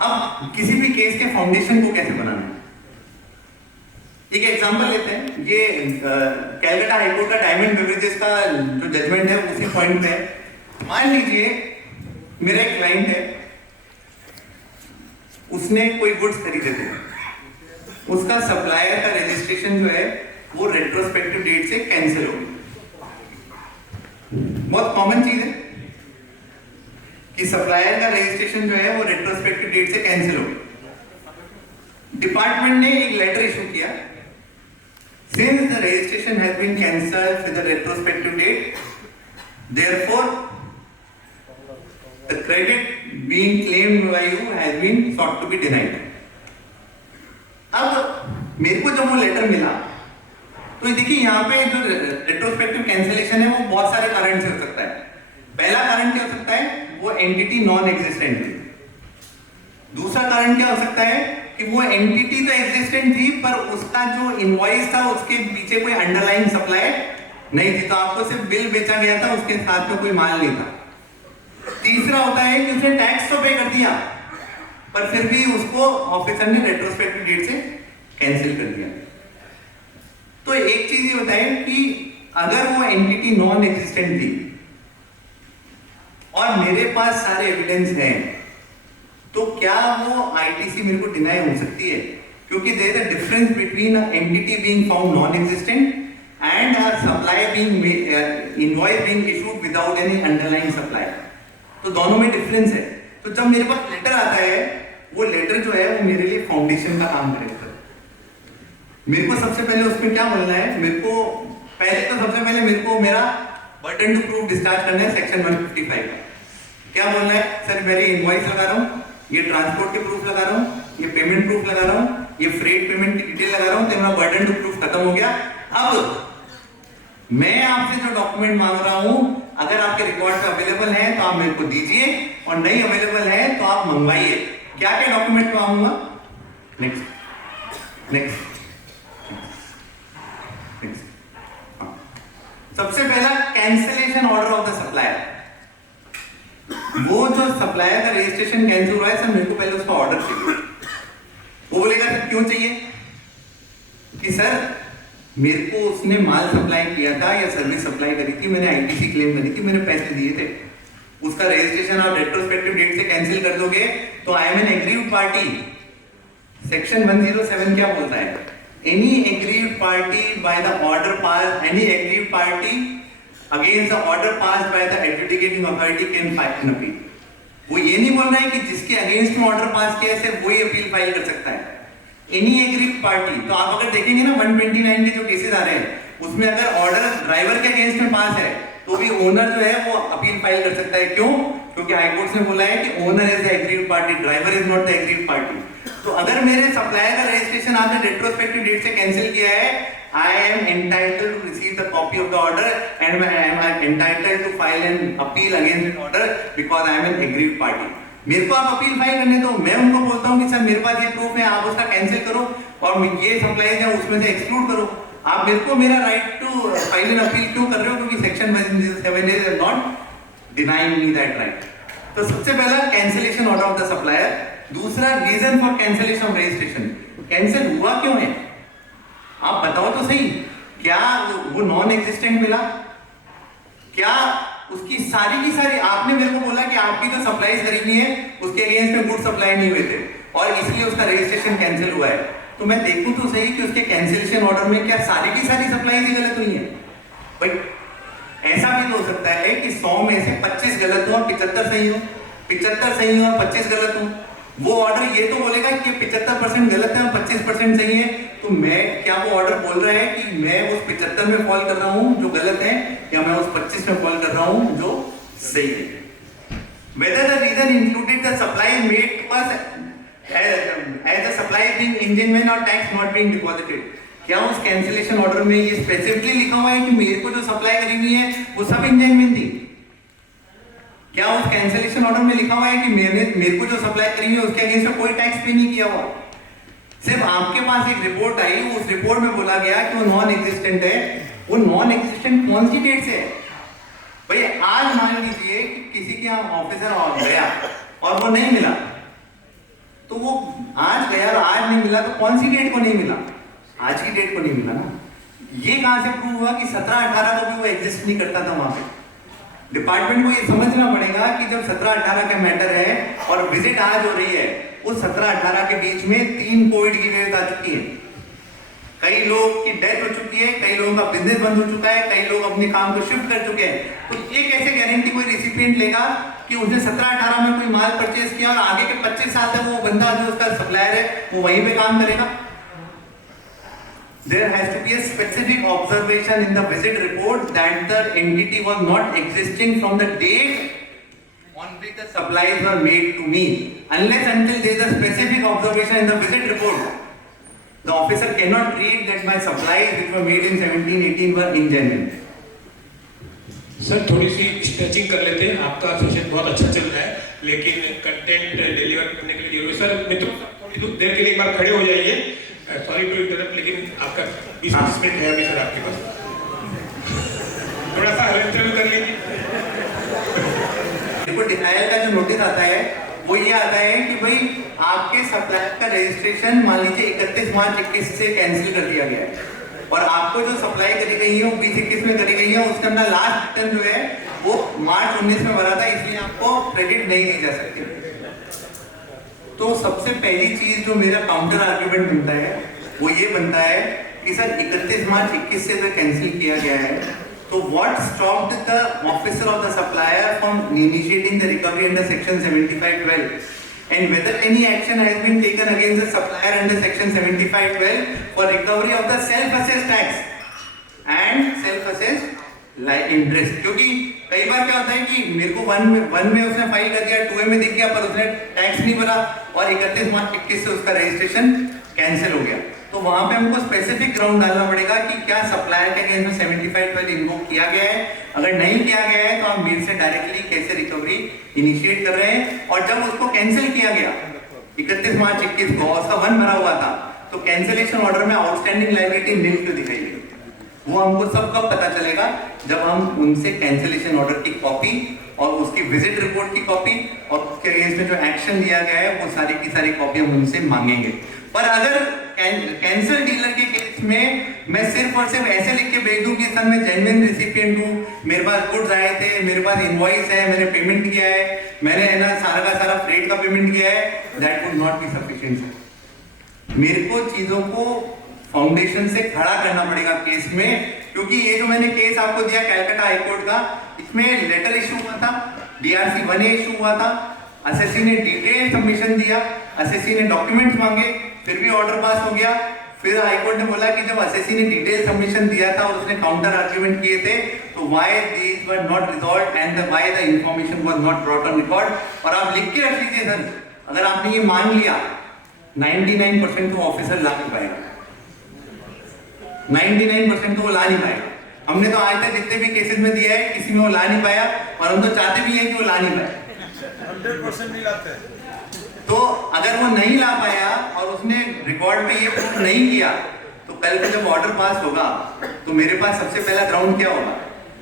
अब किसी भी केस के फाउंडेशन को कैसे बनाना है, एक एग्जांपल लेते हैं। ये कैलकाटा हाईकोर्ट का डायमंड बेवरेजेस का जो जजमेंट है उसी पॉइंट पे है। मान लीजिए मेरा एक क्लाइंट है, उसने कोई गुड्स खरीदे थे, उसका सप्लायर का रजिस्ट्रेशन जो है वो रेट्रोस्पेक्टिव डेट से कैंसिल हो गया। बहुत कॉमन चीज है कि सप्लायर का रजिस्ट्रेशन जो है वो रेट्रोस्पेक्टिव डेट से कैंसिल हो गया। डिपार्टमेंट ने एक लेटर इशू किया, since the registration has been cancelled with the retrospective date, therefore the credit being claimed by you has been sought to be denied. अब मेरे को जब वो लेटर मिला तो देखिए यहाँ पे जो रेट्रोस्पेक्टिव कैंसिलेशन है वो बहुत सारे कारण से हो सकता है। पहला कारण क्या हो सकता है, वो एंटिटी नॉन एग्जिस्टेंट है। दूसरा कारण क्या हो सकता है कि वो एंटिटी तो एग्जिस्टेंट थी पर उसका जो इनवॉइस था उसके पीछे कोई अंडरलाइन सप्लाई नहीं थी, तो आपको सिर्फ बिल बेचा गया था, उसके साथ में कोई माल नहीं था। तीसरा होता है कि उसने टैक्स तो पे कर दिया पर फिर भी उसको ऑफिसर ने रेट्रोस्पेक्टिव डेट से कैंसिल कर दिया। तो एक चीज ये होता है कि अगर वो एंटिटी नॉन एग्जिस्टेंट थी और मेरे पास सारे एविडेंस हैं तो क्या वो आईटीसी मेरे को डिनाई हो सकती है, क्योंकि there is a difference between a entity being found non existent and a supply being invoice being issued without any underlying supply. तो दोनों में डिफरेंस है। तो जब मेरे पास लेटर आता है, वो लेटर जो है वो मेरे लिए फाउंडेशन का काम करेगा। मेरे को सबसे पहले उसमें क्या बोलना है, मेरे को सबसे पहले मेरे को मेरा बर्डन टू प्रूफ डिस्चार्ज करना है सेक्शन 155 का। क्या बोलना है, सर मेरी इनवॉइस लगा रहा हूँ, ये ट्रांसपोर्ट के प्रूफ लगा रहा हूँ, ये पेमेंट प्रूफ लगा रहा हूँ, ये फ्रेट पेमेंट की डिटेल लगा रहा हूँ, तो मेरा बर्डन टू प्रूफ खत्म हो गया। अब मैं आपसे जो डॉक्यूमेंट मांग रहा हूँ अगर आपके रिकॉर्ड पे अवेलेबल है तो आप मेरे को दीजिए, और नहीं अवेलेबल है तो आप मंगवाइए। क्या क्या डॉक्यूमेंट मांगूंगा, नेक्स्ट सबसे पहला cancellation order of the supplier. वो जो सप्लायर का रजिस्ट्रेशन कैंसिल हुआ है सर, मेरे को पहले उसका ऑर्डर चाहिए। वो बोलेगा सर क्यों चाहिए, कि सर मेरे को उसने माल सप्लाई किया था या सर्विस सप्लाई करी थी, मैंने आईटीसी क्लेम करी थी, मैंने पैसे दिए थे, उसका रजिस्ट्रेशन आप रेट्रोस्पेक्टिव डेट से कैंसिल कर दोगे तो I am an aggrieved party. Section 107 क्या बोलता है, any aggrieved party by the order passed, any aggrieved party against the order passed by the adjudicating authority can file an appeal। वो ये नहीं बोल रहा है कि जिसके अगेंस्ट में ऑर्डर पास किया है सिर्फ वही अपील फाइल कर सकता है। एनी एग्रीव्ड पार्टी, तो आप अगर देखेंगे ना 129 के जो केसेस आ रहे हैं उसमें अगर ऑर्डर ड्राइवर के अगेंस्ट में पास है तो भी ओनर जो है वो अपील फाइल कर सकता है। क्यों, क्योंकि हाईकोर्ट ने बोला है कि owner is the aggrieved party, driver is not the aggrieved party. तो अगर मेरे सप्लायर का रजिस्ट्रेशन आपने रेट्रोस्पेक्टिव डेट से कैंसिल किया है, I am entitled to receive the copy of the order and I am entitled to file an appeal against the order because I am an aggrieved party. मेरे को आप appeal file करने दो, मैं उनको बोलता हूं कि सर मेरे पास ये प्रूफ है, आप उसका कैंसिल करो और ये सप्लाईज है उसमें से एक्सक्लूड करो। आप मेरे को मेरा right to file an appeal क्यों कर रहे हो, क्योंकि section 107 is not denying me that right. तो सबसे पहला cancellation order of the supplier. दूसरा reason for cancellation of registration, cancel हुआ क्यों है आप बताओ तो सही। क्या वो नॉन एग्जिस्टेंट मिला, क्या उसकी सारी की सारी, आपने मेरे को बोला कि आपकी जो सप्लाईज खरीदनी है उसके अगेंस्ट में गुड सप्लाई नहीं हुए थे और इसलिए उसका रजिस्ट्रेशन कैंसिल हुआ है। तो मैं देखूं तो सही कि उसके कैंसिलेशन ऑर्डर में क्या सारी की सारी सप्लाईज ही गलत हुई है। भाई ऐसा भी तो हो सकता है कि 100 में से 25 गलत हो और 75 सही हो, 75 सही हो और 25 गलत हो। वो ऑर्डर ये तो बोलेगा कि 75% गलत है और 25% सही है, तो मैं क्या वो ऑर्डर बोल रहा है कि मैं उस 75 में फॉल कर रहा हूं जो गलत है या मैं उस 25 में फॉल कर रहा हूं जो सही है। Whether the reason included the supply made to us as the supply being ingenuine or tax not being deposited। क्या उस कैंसिलेशन ऑर्डर में ये स्पेसिफिकली लिखा हुआ है कि मेरे को जो सप्लाई करनी है वो सब इंजेन्युइन थी। क्या उस कैंसिलेशन ऑर्डर में लिखा हुआ है कि मेरे को जो सप्लाई करी है उसके अगेंस्ट में कोई टैक्स पे नहीं किया हुआ? सिर्फ आपके पास एक रिपोर्ट आई, उस रिपोर्ट में बोला गया कि वो नॉन एग्जिस्टेंट है। वो नॉन एग्जिस्टेंट कौन सी डेट से है भाई? आज मान लीजिए कि किसी के यहाँ ऑफिसर गया और वो नहीं मिला, तो वो आज गया और आज नहीं मिला, तो कौन सी डेट को नहीं मिला? आज की डेट को नहीं मिला ना। ये कहां से प्रूव हुआ कि 17-18 को भी वो एग्जिस्ट नहीं करता था वहां पे? डिपार्टमेंट को ये समझना पड़ेगा कि जब 17-18 का मैटर है और विजिट आज हो रही है, उस 17-18 के बीच में 3 कोविड की वेव आ चुकी है, कई लोग की डेथ हो चुकी है, कई लोगों का बिजनेस बंद हो चुका है, कई लोग अपने काम को शिफ्ट कर चुके हैं। तो ये कैसे गारंटी कोई रिसिपिएंट लेगा कि उसने 17-18 में कोई माल परचेज किया और आगे के 25 साल तक वो बंदा जो उसका सप्लायर है वो वहीं पे काम करेगा? There has to be a specific observation in the visit report that the entity was not existing from the date on which the supplies were made to me. Unless until there is a specific observation in the visit report, the officer cannot read that my supplies which were made in 17-18 were ingenuine. Sir थोड़ी सी stretching कर लेते हैं, आपका session बहुत अच्छा चल रहा है लेकिन कंटेंट डिलीवर करने के लिए जरूरी। सर मित्रों थोड़ी देर के लिए एक बार खड़े हो जाइए, सॉरी टू इंटरप्ट, लेकिन आपका 20 मिनट है अभी सर आपके पास, थोड़ा सा हलचल कर लीजिए। देखो डिनायल का जो नोटिस आता है वो ये आता है कि भाई आपके सप्लायर का रजिस्ट्रेशन मान लीजिए 31 मार्च 21 से कैंसिल कर दिया गया है और आपको जो सप्लाई करी गई है वो 20-21 में करी गई है, उसके अंदर लास्ट रिटर्न जो है वो मार्च 19 में भरा था, इसलिए आपको क्रेडिट नहीं दी जा सकती। तो सबसे पहली चीज जो मेरा काउंटर आर्ग्यूमेंट बनता है वो ये बनता है कि सर 31 मार्च 21 से तो कैंसिल किया गया है, तो what stopped the officer of the supplier from initiating the recovery under section 7512 and whether any action has been taken against the supplier under section 7512 for recovery of the self-assessed tax and self-assessed like interest? क्योंकि कई बार क्या होता है कि मेरे को one में उसने फाइल कर दिया, 2A में दिख गया पर उसने टैक्स नहीं भरा और 31 मार्च 21 से उसका रजिस्ट्रेशन कैंसिल हो गया। तो वहां पे हमको स्पेसिफिक ग्राउंड डालना पड़ेगा कि क्या सप्लायर के अगेंस्ट में 7512 इन्वोक किया गया है, अगर नहीं किया गया है तो आप मेरे से डायरेक्टली कैसे रिकवरी इनिशिएट कर रहे हैं। और जब उसको कैंसिल किया गया 31 मार्च 21 को और उसका 1 भरा हुआ था, तो कैंसिलेशन ऑर्डर में आउटस्टैंडिंग लायबिलिटी नील क्यों दिखाई गई? वो हमको सब कब पता चलेगा? जब हम उनसे कैंसिलेशन ऑर्डर की कॉपी और उसकी विजिट रिपोर्ट की कॉपी और उसके अगेंस्ट में जो एक्शन लिया गया है वो सारी की सारी कॉपी हम उनसे मांगेंगे। पर अगर कैंसिल डीलर के केस में मैं सिर्फ और सिर्फ ऐसे लिख के भेज दूं कि सर मैं जेन्युइन रिसिपिएंट हूं, मेरे पास गुड्स आए थे, मेरे पास इनवॉइस है, मैंने पेमेंट किया है, मैंने है ना सारा का सारा फ्रेट का पेमेंट किया है, that would not be sufficient. मेरे को चीजों को फाउंडेशन से खड़ा करना पड़ेगा केस में, क्योंकि ये जो मैंने केस आपको दिया कैलकाटा हाईकोर्ट का, इसमें लेटर इशू हुआ था, DRC 1A इशू हुआ था, असेसी ने डिटेल सबमिशन दिया, असेसी ने डॉक्यूमेंट्स मांगे, फिर भी ऑर्डर पास हो गया। फिर हाईकोर्ट ने बोला कि जब असेसी ने डिटेल सबमिशन दिया था और उसने काउंटर आर्ग्यूमेंट किए थे, तो why these were not resolved and why the information was not brought on record. और आप लिख के रख लीजिए सर, अगर आपने ये मान लिया 99% तो ऑफिसर ला नहीं पाएगा, 99% तो वो ला नहीं पाएगा। हमने तो आज तक जितने भी केसेस में दिया है किसी में वो ला नहीं पाया, और हम तो चाहते भी हैं कि वो ला नहीं पाए। 100% नहीं लाते। तो अगर वो नहीं ला पाया और उसने रिकॉर्ड पे ये प्रूफ नहीं किया, तो कल को जब ऑर्डर पास होगा तो मेरे पास सबसे पहला ग्राउंड क्या होगा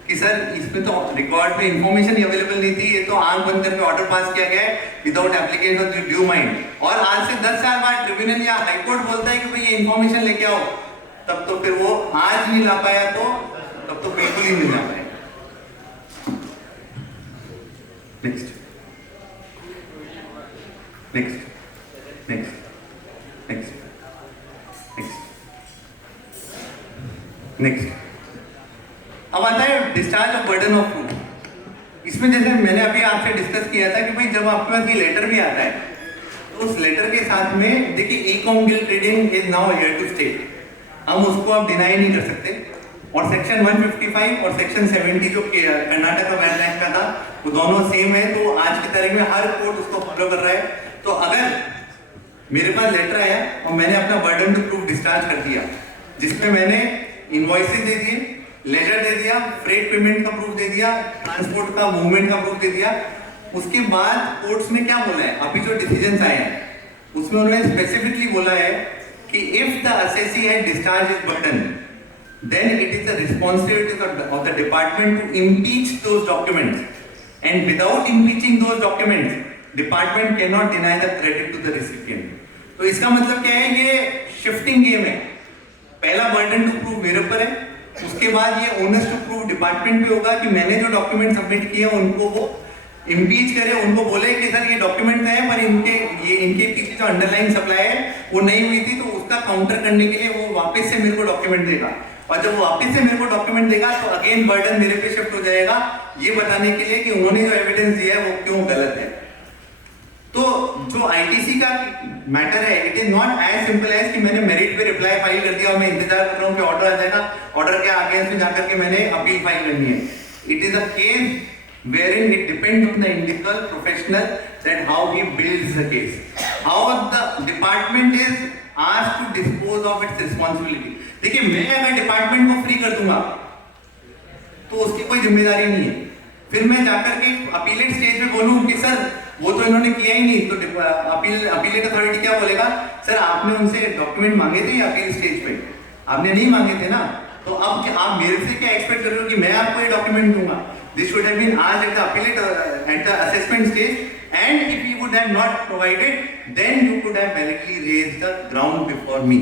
कि सर इसमें तो रिकॉर्ड पे इंफॉर्मेशन ही अवेलेबल नहीं थी, ये तो आंख बंद करके ऑर्डर पास किया गया है without application of due mind. और आज से 10 साल बाद ट्रिब्यूनल या हाईकोर्ट बोलता है कि भाई ये इंफॉर्मेशन लेके आओ, तब तो फिर वो आज नहीं ला पाया तो तब तो बिल्कुल ही नहीं ला पाया। Next next next next next next अब आता है discharge of burden of proof. इसमें जैसे मैंने अभी आपसे डिस्कस किया था कि भाई जब आपके पास ये लेटर भी आता है तो उस लेटर के साथ में देखिए ई-कॉम गिल्ड trading is now here to stay, हम उसको आप डिनाई नहीं कर सकते। और सेक्शन 155 और सेक्शन 70 जो कर्नाटक गाइडलाइन का था वो दोनों सेम है, तो आज की तारीख में हर कोर्ट उसको फॉलो कर रहा है। तो अगर मेरे पास लेटर आया और मैंने अपना बर्डन टू प्रूफ डिस्चार्ज कर दिया, जिसमें मैंने इनवॉइसेस दे दिए, लेजर दे दिया, फ्रेट पेमेंट का प्रूफ दे दिया, ट्रांसपोर्ट का मूवमेंट का प्रूफ दे दिया, उसके बाद कोर्ट्स ने क्या बोला है, अभी जो डिसीजंस आए हैं उसमें उन्होंने स्पेसिफिकली बोला है कि if the assessee had discharge his burden then it is the responsibility of the department to impeach those documents, and without impeaching those documents department cannot deny the credit to the recipient. तो इसका मतलब क्या है, ये shifting game है. पहला burden to prove मेरे ऊपर है, उसके बाद ये ओनर्स टू प्रूव डिपार्टमेंट पे होगा कि मैंने जो डॉक्यूमेंट सबमिट किए उनको वो इम्पीच करे, उनको बोले कि सर ये डॉक्यूमेंट है पर इनके पीछे जो अंडरलाइन सप्लाई है वो नहीं हुई थी, तो उसका काउंटर करने के लिए वो वापस से मेरे को डॉक्यूमेंट देगा, और जब वो वापस से मेरे को डॉक्यूमेंट देगा तो अगेन बर्डन मेरे पे शिफ्ट हो जाएगा ये बताने के लिए कि उन्होंने जो एविडेंस दिया है वो क्यों गलत है. तो जो आईटीसी का मैटर है, it is not as simple as कि मैंने मेरिट पे रिप्लाई फाइल कर दिया और मैं इंतजार कर रहा हूँ कि ऑर्डर आ जाएगा, ऑर्डर के अगेंस्ट में जाकर के मैंने अपील फाइल करनी है. It is a case wherein it depends on the individual professional that how he builds the case, how the department is asked to dispose of its responsibility. देखिए, मैं अगर डिपार्टमेंट को फ्री कर दूंगा तो उसकी कोई जिम्मेदारी नहीं है, फिर मैं जाकर के अपीलेट स्टेज पे बोलूं कि सर वो तो इन्होंने किया ही नहीं, तो अपीलेट अथॉरिटी क्या बोलेगा, सर आपने उनसे डॉक्यूमेंट मांगे थे या अपील स्टेज पे आपने नहीं मांगे थे ना, तो अब आप मेरे से क्या एक्सपेक्ट कर रहे हो कि मैं आपको ये डॉक्यूमेंट दूंगा. This should have been asked at the appellate at the assessment stage, and if you would have not provided, then you could have validly raised the ground before me.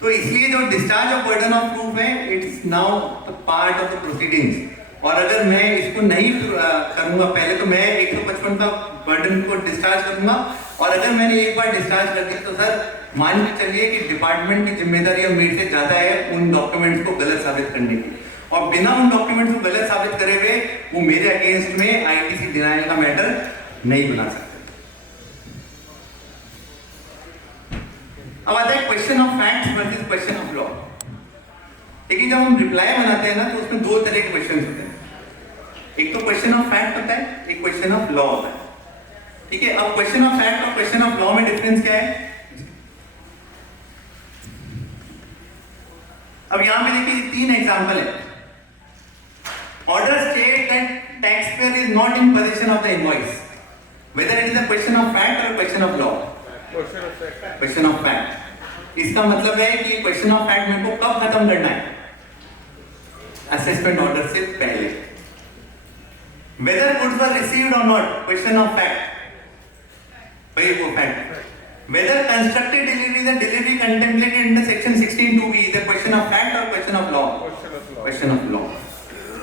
तो इसलिए जो discharge of burden of proof है, it's now the part of the proceedings. और अगर मैं इसको नहीं करूंगा, पहले तो मैं 155 का बर्डन को डिस्चार्ज करूंगा, और अगर मैंने एक बार डिस्चार्ज कर दिया तो सर मान के चलिए कि डिपार्टमेंट की जिम्मेदारी अब मेरे से ज्यादा है उन डॉक्यूमेंट्स को गलत साबित करने की, और बिना उन डॉक्यूमेंट्स को गलत साबित करे हुए वो मेरे अगेंस्ट में आईटीसी डिनायल का मैटर नहीं बना सकते. अब आता है question of facts versus question of law. देखिए, जब हम रिप्लाई बनाते हैं ना तो उसमें दो तरह के क्वेश्चन होते हैं, एक तो क्वेश्चन ऑफ फैक्ट होता है, एक क्वेश्चन ऑफ लॉ होता है. ठीक है, अब क्वेश्चन ऑफ फैक्ट और क्वेश्चन ऑफ लॉ में डिफरेंस क्या है. अब यहां पे देखिए 3 एग्जांपल है. Order state that taxpayer is not in possession of the invoice, whether it is a question of fact or a question of law. Question of fact. इसका मतलब है कि question of fact मेरे को कब खत्म करना है, assessment order से पहले. Whether goods were received or not, question of fact. भाई वो fact. Whether constructed delivery is a delivery contemplated in the section 16(2)(b is a question of fact or question of law? Question of law.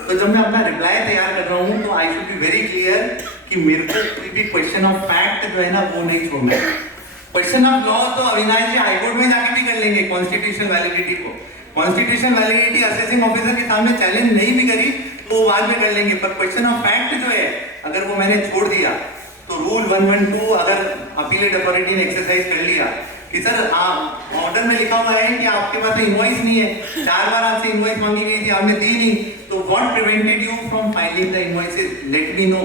तो जब मैं अपना reply तैयार कर रहा हूँ तो I should be very clear कि मेरे को कोई भी क्वेश्चन ऑफ फैक्ट जो है ना वो नहीं छोड़ना है. क्वेश्चन ऑफ लॉ तो अविनाश जी हाईकोर्ट में जाके भी कर लेंगे कॉन्स्टिट्यूशनल वैलिडिटी को. कॉन्स्टिट्यूशनल वैलिडिटी असेसिंग ऑफिसर के सामने चैलेंज नहीं भी करी तो वो बाद में कर लेंगे, पर क्वेश्चन ऑफ फैक्ट जो है अगर वो मैंने छोड़ दिया तो रूल 112 अगर अपीलेट अथॉरिटी ने एक्सरसाइज कर लिया कि सर ऑर्डर में लिखा हुआ है कि आपके पास इनवॉइस नहीं है, 4 बार आपसे इनवॉइस मांगी गई थी आपने दी नहीं, तो what prevented you from filing the invoices, let me know,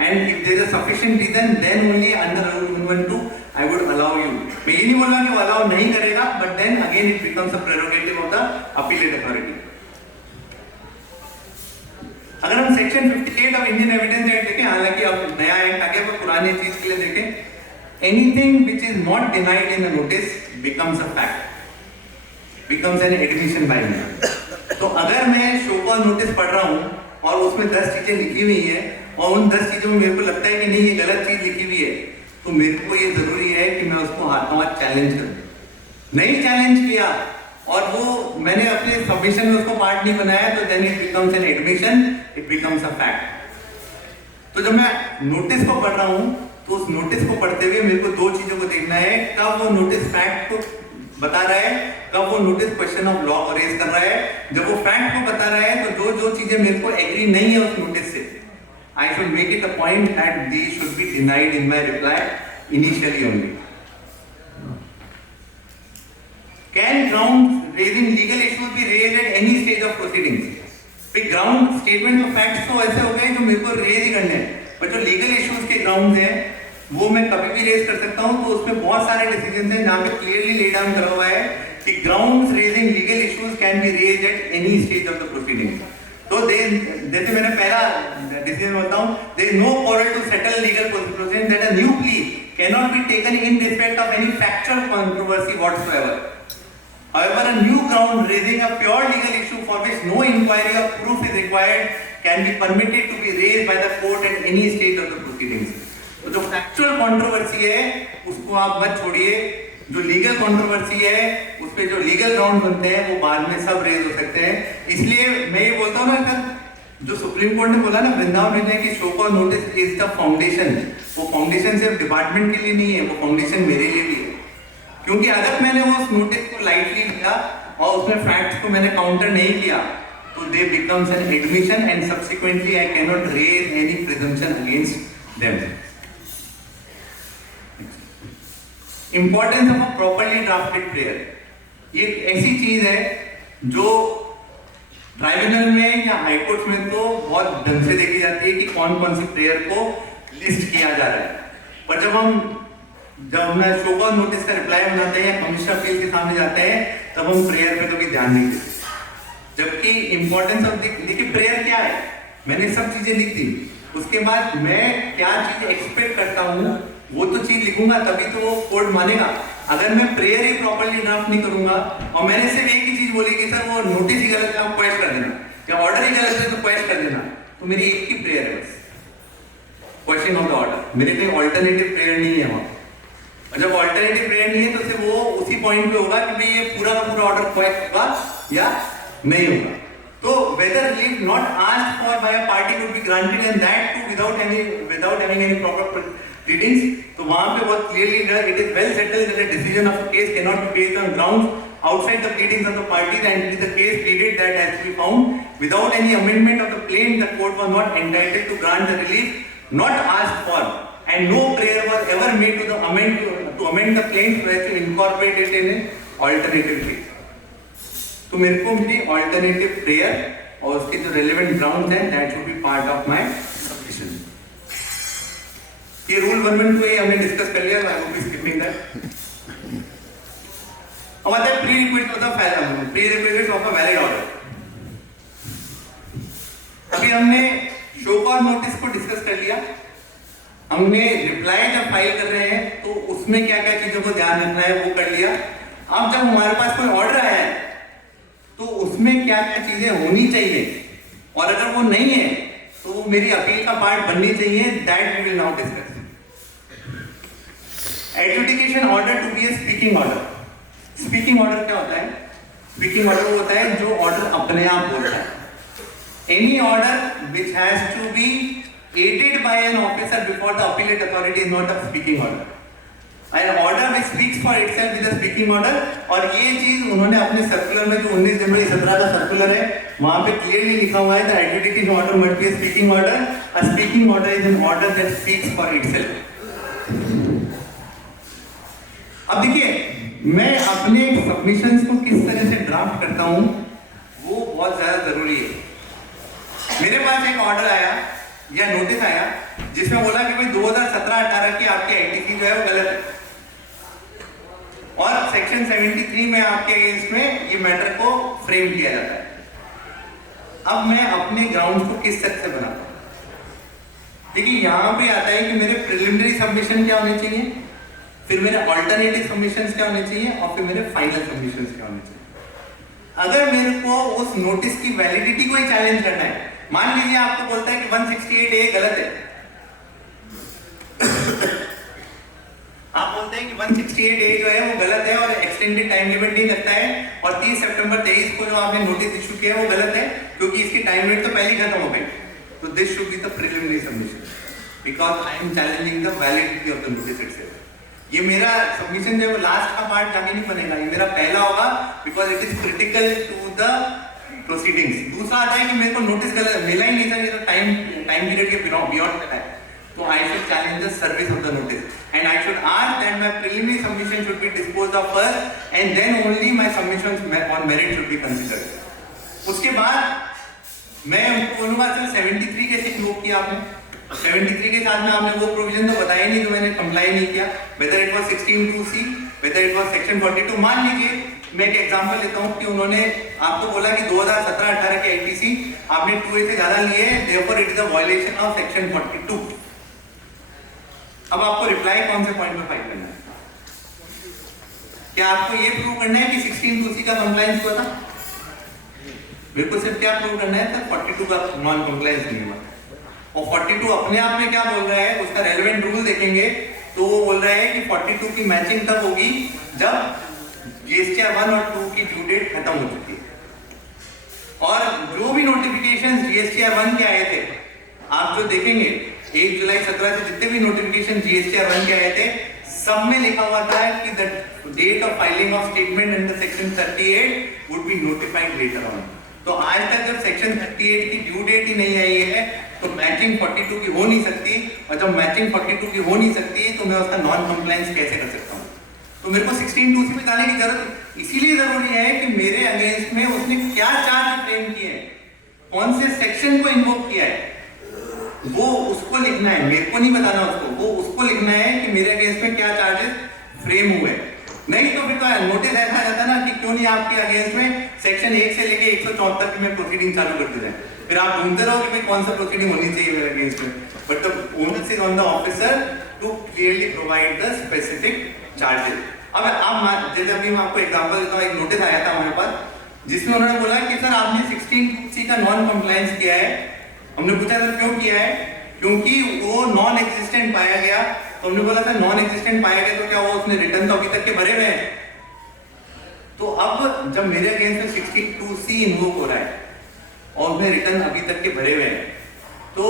and if there is a sufficient reason then only under rule 112 I would allow you. मैं ये नहीं बोल रहा कि वो अलाउ नहीं करेगा, but then again it becomes a prerogative of the appellate authority. अगर हम section 58 of Indian Evidence Act देखें, हालांकि अब नया एक्ट आ गया पर पुरानी चीज के लिए देखें, anything which is not denied in a notice becomes a fact, becomes an admission by me. तो अगर मैं शो कॉज नोटिस पढ़ रहा हूँ और उसमें 10 चीजें लिखी हुई हैं और उन 10 चीजों में मेरे को लगता है कि नहीं ये गलत चीज लिखी हुई है, तो मेरे को ये जरूरी है कि मैं उसको हाथों हाथ चैलेंज करूं. नहीं चैलेंज किया और वो मैंने अपने सबमिशन में उसको पार्ट नहीं बनाया तो then it becomes an admission, it becomes a fact. तो जब मैं नोटिस को पढ़ रहा हूँ तो उस नोटिस को पढ़ते हुए मेरे को 2 चीजों को देखना है, कब वो नोटिस फैक्ट को बता रहा है, कब वो नोटिस क्वेश्चन ऑफ लॉ को रेज कर रहा है. जब वो फैक्ट को बता रहा है तो जो चीजें मेरे को एग्री नहीं है उस नोटिस से, I should make it a point that they should be denied in my reply initially only. Can ground raising legal issues be raised at any stage of proceedings. Ground statement of facts तो ऐसे हो गए जो मेरे को raise ही करने हैं, पर जो लीगल इश्यूज के ग्राउंड हैं वो मैं कभी भी रेज कर सकता हूं. तो उसमें बहुत सारे डिसीजंस हैं जहां पे क्लियरली ले डाउन करा हुआ है कि grounds raising legal issues can be raised at any stage of the proceedings. तो जैसे मैंने पहला डिसीजन बताऊं, there is no quarrel to settle legal proceedings that a new plea cannot be taken in respect of any factual controversy whatsoever. However, a new ground raising a pure legal issue for which no inquiry or proof is required can be permitted to be raised by the court at any stage of the proceedings. तो जो factual controversy है उसको आप मत छोड़िए, जो legal controversy है उस पे जो लीगल ग्राउंड बनते हैं वो बाद में सब रेज हो सकते हैं। इसलिए मैं ये बोलता हूँ ना सर, जो सुप्रीम कोर्ट ने बोला ना वृंदावन में कि show cause notice is the foundation, वो फाउंडेशन सिर्फ डिपार्टमेंट के लिए नहीं है, वो फाउंडेशन मेरे लिए भी है। क्योंकि अगर मैंने वो उस नोटिस को लाइटली लिया और उसमें फैक्ट्स को मैंने काउंटर नहीं किया तो they becomes an admission and subsequently I can not raise any presumption against them. Importance of a properly drafted prayer, ये ऐसी चीज है जो ट्राइब्यूनल में या हाईकोर्ट में तो बहुत ढंग से देखी जाती है कि कौन कौन सी प्रेयर को लिस्ट किया जा रहा है, पर जब हम शो कॉज नोटिस का रिप्लाई बनाते हैं या कमिश्नर अपील के सामने जाते हैं तब हम प्रेयर पे कभी ध्यान नहीं देते। जबकि इंपॉर्टेंस ऑफ देखिए प्रेयर क्या है, मैंने सब चीजें लिख दी, उसके बाद मैं क्या चीज एक्सपेक्ट करता हूँ वो तो चीज लिखूंगा तभी तो वो कोर्ट मानेगा। अगर मैं प्रेयर ही प्रॉपर्ली ड्राफ्ट नहीं करूंगा और मैंने सिर्फ एक ही चीज बोली कि सर वो नोटिस ही गलत है आप क्वेश्चन कर देना या ऑर्डर ही गलत है तो क्वेश्चन कर देना, तो मेरी एक ही प्रेयर है बस, क्वेश्चन ऑफ द ऑर्डर, मेरे कोई ऑल्टरनेटिव प्रेयर नहीं है वहां। और जब ऑल्टरनेटिव प्रेयर नहीं है तो सिर्फ वो उसी पॉइंट पे होगा कि भाई ये पूरा का पूरा ऑर्डर क्वेश्चन होगा या नहीं होगा। तो whether relief not asked for by a party would be granted and that too without having any proper pleadings, तो वहां पे बहुत clearly it is well settled that a decision of a case cannot be based on grounds outside the pleadings of the parties, and it is the case pleaded that has to be found without any amendment of the claim the court was not entitled to grant the relief not asked for, and no prayer was ever made to amend the claim so as to incorporate it in an alternative case। तो मेरे को मेरी alternative prayer और उसके जो relevant grounds हैं that should be part of my submission. ये rule 112 हमने डिस्कस कर लिया, I will be skipping that. अब आता है pre-requisite of a valid order. अभी हमने शो कॉज नोटिस को डिस्कस कर लिया, हमने रिप्लाई जब फाइल कर रहे हैं तो उसमें क्या क्या चीजों को ध्यान रखना है वो कर लिया। अब जब हमारे पास कोई ऑर्डर आया है तो उसमें क्या क्या चीजें होनी चाहिए और अगर वो नहीं है तो वो मेरी अपील का पार्ट बननी चाहिए, that we will now discuss. Adjudication order to be a speaking order. Speaking order क्या होता है? स्पीकिंग ऑर्डर वो होता है जो ऑर्डर अपने आप बोलता है। Any order which has to be aided by an officer before the appellate authority is not a speaking order. An order which speaks for itself is a speaking order। और ये चीज उन्होंने अपने सर्कुलर में जो 19 जनवरी 17 का सर्कुलर है वहां पे क्लियरली लिखा हुआ है, the adjudication order must be a speaking order। A speaking order is an order that speaks for itself। अब देखिए मैं अपने सबमिशंस को किस तरह से ड्राफ्ट करता हूं वो बहुत ज्यादा जरूरी है। मेरे पास एक ऑर्डर आया या नोटिस आया जिसमें बोला कि भाई 2017-18 की आपकी आईटीसी जो है वो गलत है और सेक्शन 73 में आपके अगेंस्ट में ये मैटर को फ्रेम किया जाता है। अब मैं अपने ग्राउंड को किस तरह से बनाता हूं? देखिए यहां पे आता है कि मेरे प्रिलिमिनरी सबमिशन क्या होने चाहिए, फिर मेरे ऑल्टरनेटिव सबमिशंस क्या होने चाहिए और फिर मेरे फाइनल सबमिशंस क्या होने चाहिए। अगर मेरे को उस नोटिस की वैलिडिटी को ही चैलेंज करना है, मान लीजिए आपको बोलता है कि 168A गलत है, आप बोलते हैं कि 168A जो है वो गलत है और एक्सटेंडेड टाइम लिमिट नहीं लगता है और 30 सितंबर 23 को जो आपने नोटिस इशू किया है वो गलत है क्योंकि इसकी टाइम लिमिट तो पहले ही खत्म हो गई। तो this should be the preliminary submission because I am challenging the validity of the notice itself. ये मेरा सबमिशन जो है वो लास्ट का पार्ट जाके नहीं बनेगा, ये मेरा पहला होगा because it is critical to the proceedings. दूसरा आता है कि मेरे को नोटिस मिला ही नहीं था, ये तो टाइम पीरियड के बियॉन्ड चला है, तो I should challenge the service of the notice and I should ask that my preliminary submission should be disposed of first and then only my submissions on merit should be considered. उसके बाद मैं उनको बोलूंगा sir 73 कैसे cloak किया आपने? 73 के साथ में आपने वो प्रोविजन तो बताया नहीं जो मैंने कंप्लाई नहीं किया, whether it was 16(2)(c, whether it was section 42। मान लीजिए मैं एक एग्जांपल लेता हूँ कि उन्होंने आपको बोला कि 2017-18 के आईटीसी आपने 2A से ज्यादा लिए, therefore it is a violation of section 42। अब आपको रिप्लाई कौन से पॉइंट पे फाइल करना है? क्या आपको ये प्रूव करना है कि 16(2)C का कंप्लायंस हुआ था? मेरे को सिर्फ क्या प्रूव करना है सर, 42 का नॉन कंप्लायंस नहीं हुआ। और 42 अपने आप में क्या बोल रहा है, उसका रेलेवेंट रूल देखेंगे तो वो बोल रहा है कि 42 की मैचिंग तब होगी जब जीएसटीआर 1 और 2 की ड्यू डेट खत्म हो चुकी है। और जो भी नोटिफिकेशन जीएसटीआर 1 के आए थे, आप जो देखेंगे 1 जुलाई 17 से जितने भी नोटिफिकेशन जीएसटीआर 1 के आए थे, सब में लिखा हुआ था कि the date of filing of statement under section 38 would be notified later on. तो आज तक जब सेक्शन 38 की ड्यू डेट ही नहीं आई है तो मैचिंग 42 की हो नहीं सकती, और जब मैचिंग 42 की हो नहीं सकती तो मैं उसका नॉन कंप्लायंस कैसे कर सकता हूँ? तो मेरे को 16(2)C में जाने की जरूरत इसीलिए जरूरी है कि मेरे अगेंस्ट में उसने क्या चार्ज फ्रेम किए हैं, कौन से सेक्शन को इन्वोक किया है, वो उसको लिखना है, मेरे को नहीं बताना उसको, वो उसको लिखना है कि मेरे अगेंस्ट में क्या चार्जेस फ्रेम हुए। नहीं तो फिर तो नोटिस ऐसा आ जाता ना कि क्यों नहीं आपके अगेंस्ट में सेक्शन 1 से लेके 174 में प्रोसीडिंग चालू कर दे रहे हैं, फिर आप ढूंढते रहो कि भाई कौन सा प्रोसीडिंग होनी चाहिए मेरे अगेंस्ट में। But the onus is on the officer to clearly provide the specific charges. अब आप जैसे अभी मैं आपको एग्जांपल देता हूँ, एक नोटिस आया था हमारे पास जिसमें उन्होंने बोला कि सर आपने 16(2)C का नॉन कंप्लायंस किया है। हमने पूछा सर क्यों किया है, क्योंकि वो नॉन एग्जिस्टेंट पाया गया। तो हमने बोला सर नॉन एग्जिस्टेंट पाया गया तो क्या वो उसने रिटर्न तो अभी तक के भरे हुए हैं? तो अब जब मेरे अगेंस्ट में 16(2)C इन्वोक हो रहा है और उसने रिटर्न अभी तक के भरे हुए हैं, तो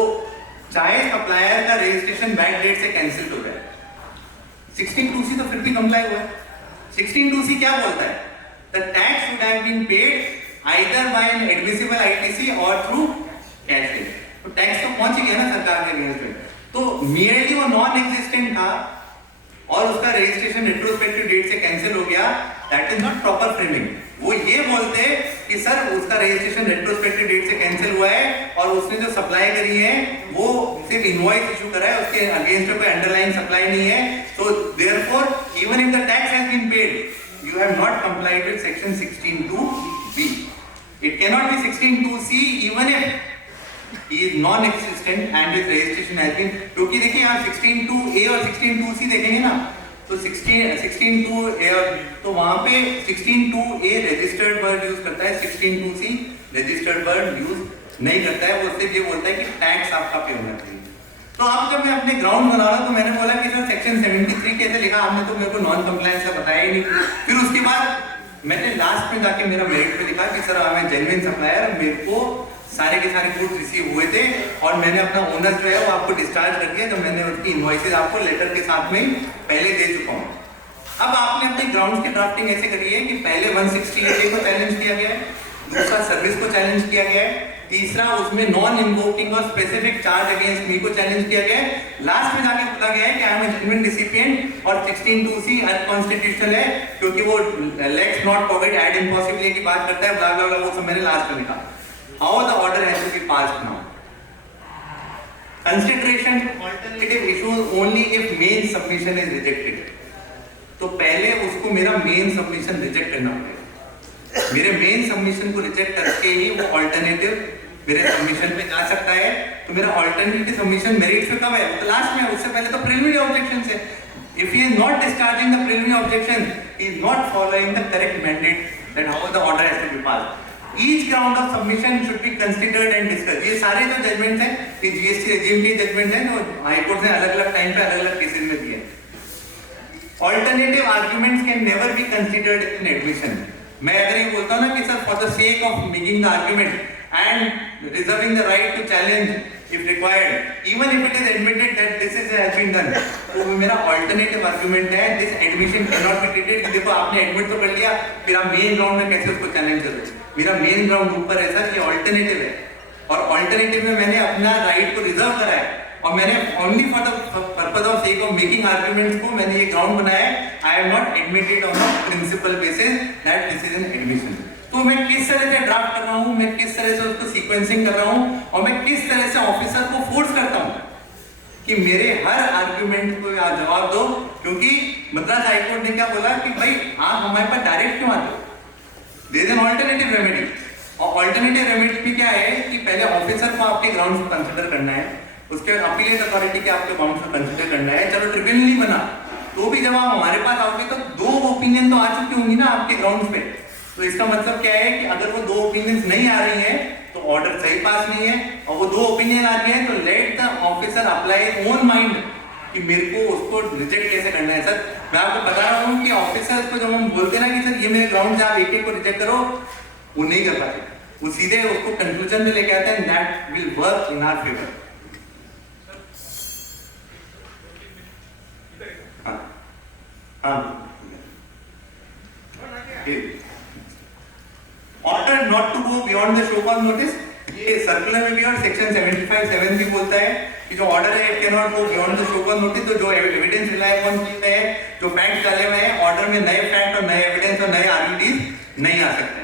चाहे सप्लायर का रजिस्ट्रेशन बैक डेट से कैंसिल हो रहा है, 16(2)C तो फिर भी कंप्लाई हुआ है। 16(2)C क्या बोलता है? The tax should have been paid either by an admissible ITC और थ्रू कैश पेमेंट। तो टैक्स तो पहुंच गया ना सरकार के अगेंस्ट में। तो मियरली वो नॉन एग्जिस्टेंट था और उसका रजिस्ट्रेशन रेट्रोस्पेक्टिव डेट से कैंसिल हो गया, that is not proper framing. वो ये बोलते कि सर उसका रजिस्ट्रेशन रेट्रोस्पेक्टिव डेट से कैंसिल हुआ है और उसने जो सप्लाई करी है वो सिर्फ इनवॉइस इशू करा है, उसके अगेंस्ट में कोई अंडरलाइन सप्लाई नहीं है। So therefore even if the tax has been paid you have not complied with section 16(2)B। It can not be 16(2)C even if he is non-existent and his registration has been, क्योंकि देखिए आप 16(2)A और 16(2)C देखेंगे ना, तो 16(2)A तो वहां पे 16(2)A रजिस्टर्ड वर्ड यूज करता है, 16(2)C रजिस्टर्ड वर्ड यूज नहीं करता है। वो सिर्फ ये बोलता है कि टैक्स आपका पे होना चाहिए। तो अब जब मैं अपने ग्राउंड बना रहा तो मैंने बोला कि सर सेक्शन 73 कैसे लिखा, आपने तो मेरे को नॉन कंप्लायंस का बताया ही नहीं। फिर उसके बाद मैंने लास्ट में जाके मेरा मेरिट पे लिखा कि सर मैं जेन्युइन सप्लायर, मेरे को सारे के सारे गुड्स रिसीव हुए थे और मैंने अपना ओनर जो है वो आपको डिस्चार्ज कर दिया, तो मैंने उसकी इनवॉइसेस आपको लेटर के साथ में पहले दे चुका हूँ। अब आपने अपने ग्राउंड्स की ड्राफ्टिंग ऐसे करी है कि पहले 168A को चैलेंज किया गया है, दूसरा सर्विस को चैलेंज किया गया है, तीसरा उसमें नॉन इन्वोकिंग और स्पेसिफिक चार्ज अगेंस्ट मी को चैलेंज किया गया है, लास्ट में जाके बोला गया है कि I am a genuine recipient और 16(2)C अनकॉन्स्टिट्यूशनल है क्योंकि वो let's not forget ad impossibility की बात करता है, ब्ला ब्ला ब्ला, वो सब मैंने लास्ट में लिखा। How the order has to be passed now? Consideration of alternative issues only if main submission is rejected. तो पहले उसको मेरा मेन सबमिशन रिजेक्ट करना पड़ेगा। मेरे मेन सबमिशन को रिजेक्ट करके ही वो अल्टरनेटिव मेरे सबमिशन पे जा सकता है। तो मेरा अल्टरनेटिव सबमिशन मेरिट पे कब है? तो लास्ट में, उससे पहले तो प्रिलिमिनरी ऑब्जेक्शन है। If he is not discharging the preliminary objection, he is not following the correct mandate that how the order has to be passed. Each ground of submission should be considered and discussed. ये सारे जो judgements हैं, ये GST regime के judgement हैं, जो high court ने अलग-अलग टाइम पे अलग-अलग केसेस में दिए हैं। Alternative arguments can never be considered in admission. मैं अगर ये बोलता हूँ ना कि sir for the sake of making the argument and reserving the right to challenge if required, even if it is admitted that this has been done, तो वो मेरा alternative argument है, this admission cannot be treated कि देखो आपने admit तो कर लिया, फिर आप main ground में कैसे उसको challenge करोगे? मेरा मेन ग्राउंड ऊपर है सर, ये ऑल्टरनेटिव है और ऑल्टरनेटिव में मैंने अपना राइट को रिजर्व करा है और मैंने only for the purpose of sake of making arguments को मैंने ये ग्राउंड बनाया है। I am not admitted on the principle basis that this is an admission. तो मैं किस तरह से ड्राफ्ट कर रहा हूँ, मैं किस तरह से उसको सीक्वेंसिंग कर रहा हूँ और मैं किस तरह से ऑफिसर को फोर्स करता हूँ कि मेरे हर आर्गुमेंट को आप जवाब दो, क्योंकि मद्रास हाईकोर्ट ने क्या बोला कि भाई आप हमारे पास डायरेक्ट क्यों आते हो? There is an alternative remedy. और ऑल्टरनेटिव रेमेडी भी क्या है कि पहले ऑफिसर को आपके ग्राउंड को कंसिडर करना है, उसके बाद अपीलेट अथॉरिटी के आपके ग्राउंड को कंसिडर करना है। चलो ट्रिब्यूनल नहीं बना तो भी जब आप हमारे पास आओगे तो 2 ओपिनियन तो आ चुकी होंगी ना आपके ग्राउंड पे। तो इसका मतलब क्या है कि अगर वो 2 ओपिनियंस नहीं आ रही हैं तो ऑर्डर सही पास नहीं है, और वो 2 ओपिनियन आ रही है तो let the officer apply own mind कि मेरे को उसको रिजेक्ट कैसे करना है। सर मैं आपको बता रहा हूँ कि ऑफिसर को जब हम बोलते हैं ना कि सर ये मेरे ग्राउंड से आप एक को रिजेक्ट करो, वो नहीं कर पाते, वो सीधे उसको कंक्लूजन में लेके आते हैं, that will work in our favour. Order not to go beyond the show cause notice, ये सर्कुलर में भी और सेक्शन 75(7) भी बोलता है कि जो ऑर्डर है it can not go beyond the show cause notice. तो जो एविडेंस रिलाई अपॉन किए हैं, जो फैक्ट डाले हुए हैं, ऑर्डर में नए फैक्ट और नए एविडेंस और नए आरयूडीज नहीं आ सकते।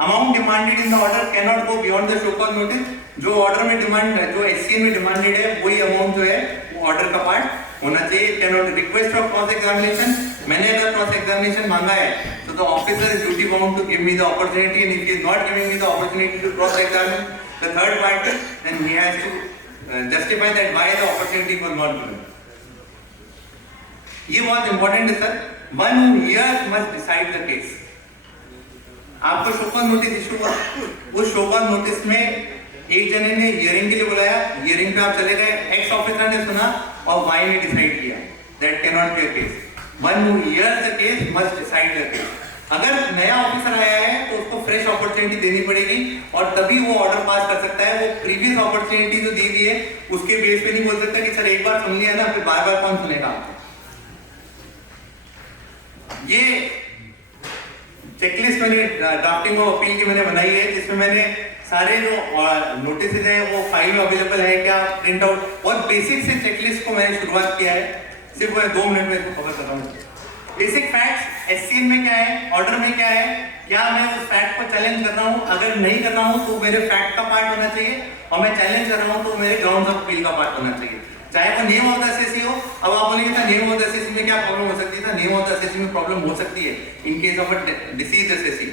Amount demanded in the order can not go beyond the show cause notice. जो ऑर्डर में डिमांड, जो एससीएन में डिमांडेड है वही अमाउंट जो है वो ऑर्डर का पार्ट होना चाहिए। Can not request for cross examination, मैंने अगर क्रॉस एग्जामिनेशन मांगा है तो the officer is duty bound to give me the opportunity, and if he is not giving me the opportunity to cross examine the third party, then he has to justify that why the opportunity was not given. ये बहुत important है sir. 1 year must decide the case. आपको show cause notice issue हुआ, उस show cause notice में एक जने ने हियरिंग के लिए बुलाया, हियरिंग पे आप चले गए, एक्स ऑफिसर ने सुना और वाई ने डिसाइड किया, that can not be a case. 1 year the case must decide the case. अगर नया ऑफिसर आया है तो उसको फ्रेश अपॉर्चुनिटी देनी पड़ेगी और तभी वो ऑर्डर पास कर सकता है। वो प्रीवियस अपॉर्चुनिटी जो दी हुई है उसके बेस पे नहीं बोल सकता कि सर एक बार सुन लिया ना फिर बार बार कौन सुनेगा। ये चेकलिस्ट मैंने ड्राफ्टिंग और अपील की मैंने बनाई है, जिसमें मैंने सारे जो नोटिस है वो फाइल में अवेलेबल है क्या, प्रिंट आउट, और बेसिक से चेकलिस्ट को मैंने शुरुआत किया है। सिर्फ 2 मिनट में इसको कवर कर रहा हूँ। बेसिक फैक्ट्स एससीएन में क्या है, ऑर्डर में क्या है, क्या मैं उस फैक्ट को चैलेंज कर रहा हूँ, अगर नहीं कर रहा हूँ तो मेरे फैक्ट का पार्ट होना चाहिए, और मैं चैलेंज कर रहा हूँ तो मेरे ग्राउंड्स ऑफ अपील का पार्ट होना चाहिए, चाहे वो नेम ऑफ द एसएससी हो। अब आप बोलेंगे था नेम ऑफ द एसएससी में क्या प्रॉब्लम हो सकती है? नेम ऑफ द एसएससी में प्रॉब्लम हो सकती है in case of a disease SSC.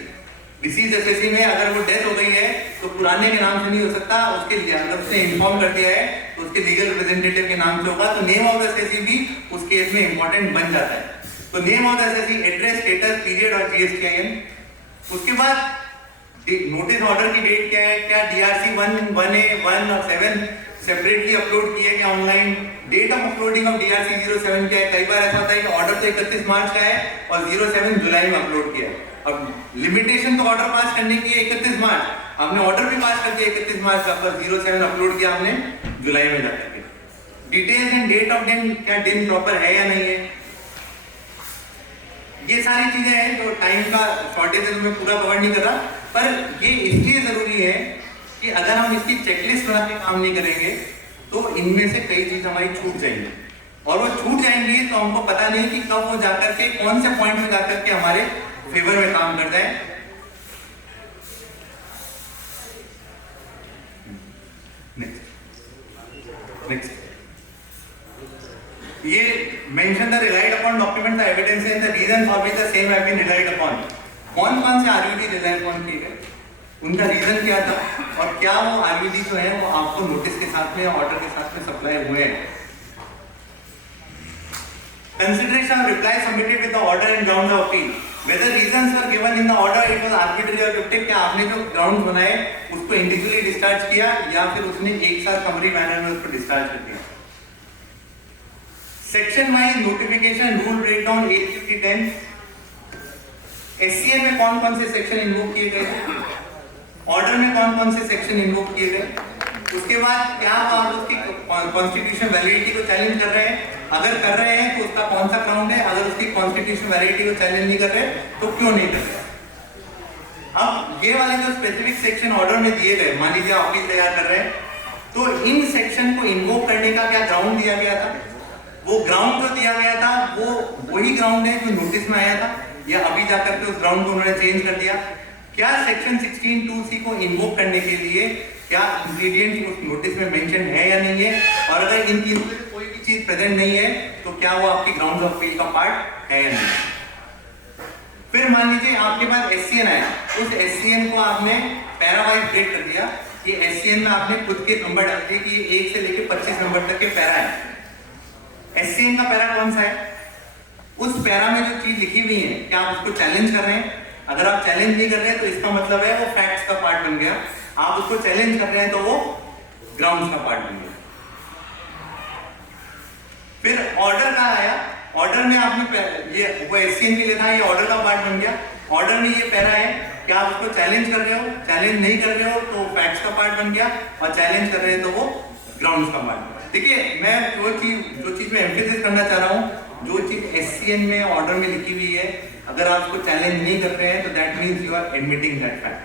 Disease SSC में अगर वो डेथ हो गई है तो पुराने के नाम से नहीं हो सकता, उसके लिए अगर उसने इन्फॉर्म कर दिया है तो उसके लीगल रिप्रेजेंटेटिव के नाम से होगा। तो नेम ऑफ द एसएससी भी उस केस में इंपॉर्टेंट बन जाता है। तो name of the assessee, address, status, period और जीएसटीआईएन। उसके बाद नोटिस ऑर्डर की डेट क्या है, क्या डीआरसी 1, 1A, 1 और 7 सेपरेटली अपलोड किया गया online, date of uploading of DRC 07 क्या है। कई बार ऐसा होता है कि ऑर्डर तो 31 मार्च का है और 07 जुलाई में अपलोड किया है। अब लिमिटेशन तो ऑर्डर पास करने की है 31 मार्च, आपने ऑर्डर भी पास कर दिया 31 मार्च का, पर 07 अपलोड किया आपने जुलाई में जाकर के। डिटेल्स एंड डेट ऑफ दिन, क्या दिन प्रॉपर है या नहीं है, ये सारी चीजें हैं जो टाइम का शॉर्टेज में पूरा कवर नहीं कर रहा, पर ये इसलिए जरूरी है कि अगर हम इसकी चेकलिस्ट बना के काम नहीं करेंगे तो इनमें से कई चीज हमारी छूट जाएंगी, और वो छूट जाएंगी तो हमको पता नहीं कि कब वो जाकर के कौन से पॉइंट में जाकर के हमारे फेवर में काम करता है। नेक्स्ट ये mention the relied upon document the evidence and the reason for which the same have been relied upon. कौन कौन से आरयूडी रिलाई अपॉन किए गए, उनका रीजन क्या था, और क्या वो आरयूडी जो है वो आपको नोटिस के साथ में, ऑर्डर के साथ में सप्लाई हुए हैं। Consideration of reply submitted with the order and grounds of appeal. Whether reasons were given in the order it was arbitrary or fictive, क्या आपने जो grounds बनाए उसको इंडिविजुअली डिस्चार्ज किया या फिर उसने एक साथ समरी मैनर में उसको डिस्चार्ज कर दिया। Section wise notification rule breakdown 850-10। SCA में कौन कौन से सेक्शन इन्वोक किए गए, ऑर्डर में कौन कौन से सेक्शन इन्वोक किए गए, उसके बाद क्या आप उसकी कॉन्स्टिट्यूशन वैलिडिटी को चैलेंज कर रहे हैं, अगर कर रहे हैं तो उसका कौन सा ग्राउंड है, अगर उसकी कॉन्स्टिट्यूशन वैलिडिटी को चैलेंज नहीं कर रहे तो क्यों नहीं कर रहे। अब ये वाले जो स्पेसिफिक सेक्शन ऑर्डर में दिए गए, मान लीजिए अपील तैयार कर रहे हैं तो इन सेक्शन को इन्वोक करने का क्या ग्राउंड दिया गया था, वो ग्राउंड जो दिया गया था वो वही ग्राउंड है जो नोटिस में आया था, या अभी जाकर के उस ग्राउंड को उन्होंने चेंज कर दिया। क्या सेक्शन 16(2)(c) को इन्वोक करने के लिए क्या इंग्रेडिएंट उस नोटिस में मेंशन है या नहीं है, और अगर इन तीनों में कोई भी चीज प्रेजेंट नहीं है तो क्या वो आपकी ग्राउंड ऑफ अपील का पार्ट है या नहीं। फिर मान लीजिए आपके पास SCN आया, उस SCN को आपने पैरावाइज ब्रेक कर दिया। ये SCN में आपने खुद के नंबर डाल दिए कि ये 1 से लेकर 25 नंबर तक के पैरा है। SCN का पैरा कौन सा है? उस पैरा में जो चीज लिखी हुई है, क्या आप उसको चैलेंज कर रहे हैं? अगर आप चैलेंज नहीं कर रहे हैं तो इसका मतलब है वो फैक्ट्स का पार्ट बन गया। आप उसको चैलेंज कर रहे हैं तो वो ग्राउंड्स का पार्ट बन गया। फिर ऑर्डर का आया, ऑर्डर में आपने ये वो SCN के लिए था, ये ऑर्डर का पार्ट बन गया। ऑर्डर में ये पैरा है, क्या आप उसको चैलेंज कर रहे हो? चैलेंज नहीं कर रहे हो तो फैक्ट्स का पार्ट बन गया, और चैलेंज कर रहे हैं तो वो ग्राउंड्स का पार्ट। देखिए, मैं जो चीज में एम्फेसिस करना चाह रहा हूँ, जो चीज SCN में ऑर्डर में लिखी हुई है, अगर आप उसको चैलेंज नहीं कर रहे हैं तो that means you are admitting that fact,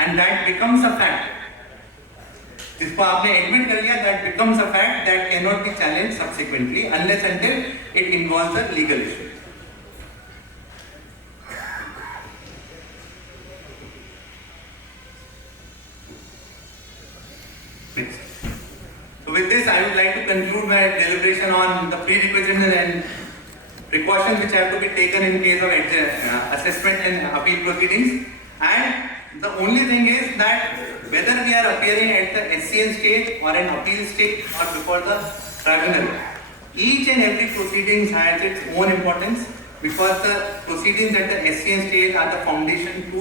and that becomes a fact. जिसको आपने एडमिट कर लिया, that becomes a fact that can not be challenge subsequently unless until it involves a legal issue. Next. So with this, I would like to conclude my deliberation on the prerequisites and precautions which have to be taken in case of assessment and appeal proceedings. And the only thing is that whether we are appearing at the SCN stage or an appeal stage or before the tribunal, each and every proceedings has its own importance, because the proceedings at the SCN stage are the foundation to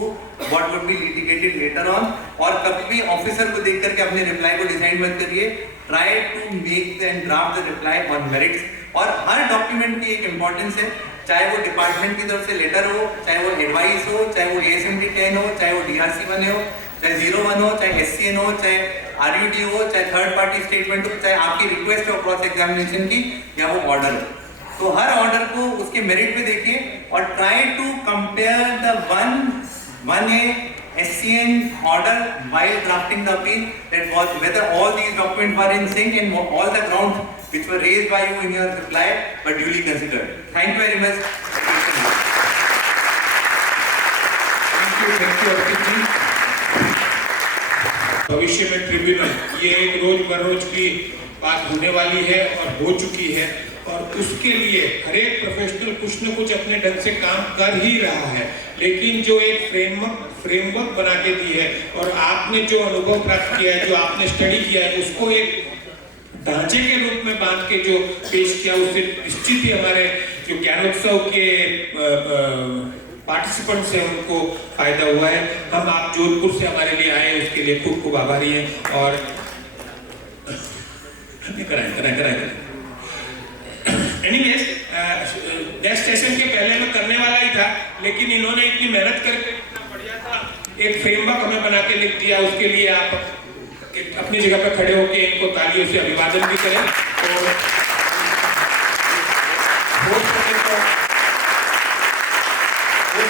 what would be litigated later on. और कभी भी officer को देख करके अपने reply को decide मत करिए, try to make and draft the reply on merits। और हर डॉक्यूमेंट की एक इम्पोर्टेंस है, चाहे वो डिपार्टमेंट की तरफ से लेटर हो, चाहे वो एडवाइस हो, चाहे वो ASMD 10 हो, चाहे वो DRC 1 हो, चाहे 01 हो, चाहे SCN हो, चाहे RUD हो, चाहे थर्ड पार्टी स्टेटमेंट हो, चाहे आपकी रिक्वेस्ट हो क्रॉस एग्जामिनेशन की, या वो ऑर्डर हो। तो हर ऑर्डर को उसके मेरिट पे देखिए और try to compare the 1A SCN order while drafting the appeal, that was whether all these documents were in sync and all the grounds which were raised by you in your reply were duly considered. Thank you very much. Thank you अर्पित जी। भविष्य में tribunal ये एक रोज बरोज की बात होने वाली है और हो चुकी है, और उसके लिए हर एक प्रोफेशनल कुछ न कुछ अपने ढंग से काम कर ही रहा है, लेकिन जो एक फ्रेमवर्क बना के दी है और आपने जो अनुभव प्राप्त किया है, जो आपने स्टडी किया है, उसको एक ढांचे के रूप में बांध के जो पेश किया, उससे निश्चित ही हमारे जो ज्ञानोत्सव के पार्टिसिपेंट्स हैं उनको फायदा हुआ है। हम आप जोधपुर से हमारे लिए आए उसके लिए खूब खूब आभारी हैं। और कराएं एनीवेज, नेक्स्ट सेशन के पहले मैं करने वाला ही था, लेकिन इन्होंने इतनी मेहनत करके इतना बढ़िया था एक फ्रेमवर्क हमें बना के लिख दिया, उसके लिए आप अपनी जगह पर खड़े होकर इनको तालियों से अभिवादन भी करें। और हो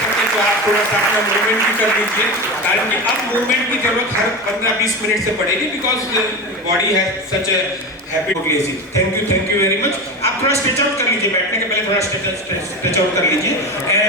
सके तो आप थोड़ा सा अपना मूवमेंट भी कर लीजिए, कारण कि अब मूवमेंट की जरूरत हर 15-20 मिनट से पड़ेगी, बिकॉज बॉडी है such a habit of lazy. Thank you very much. आप थोड़ा स्ट्रेच आउट कर लीजिए, बैठने के पहले थोड़ा स्ट्रेच आउट कर लीजिए।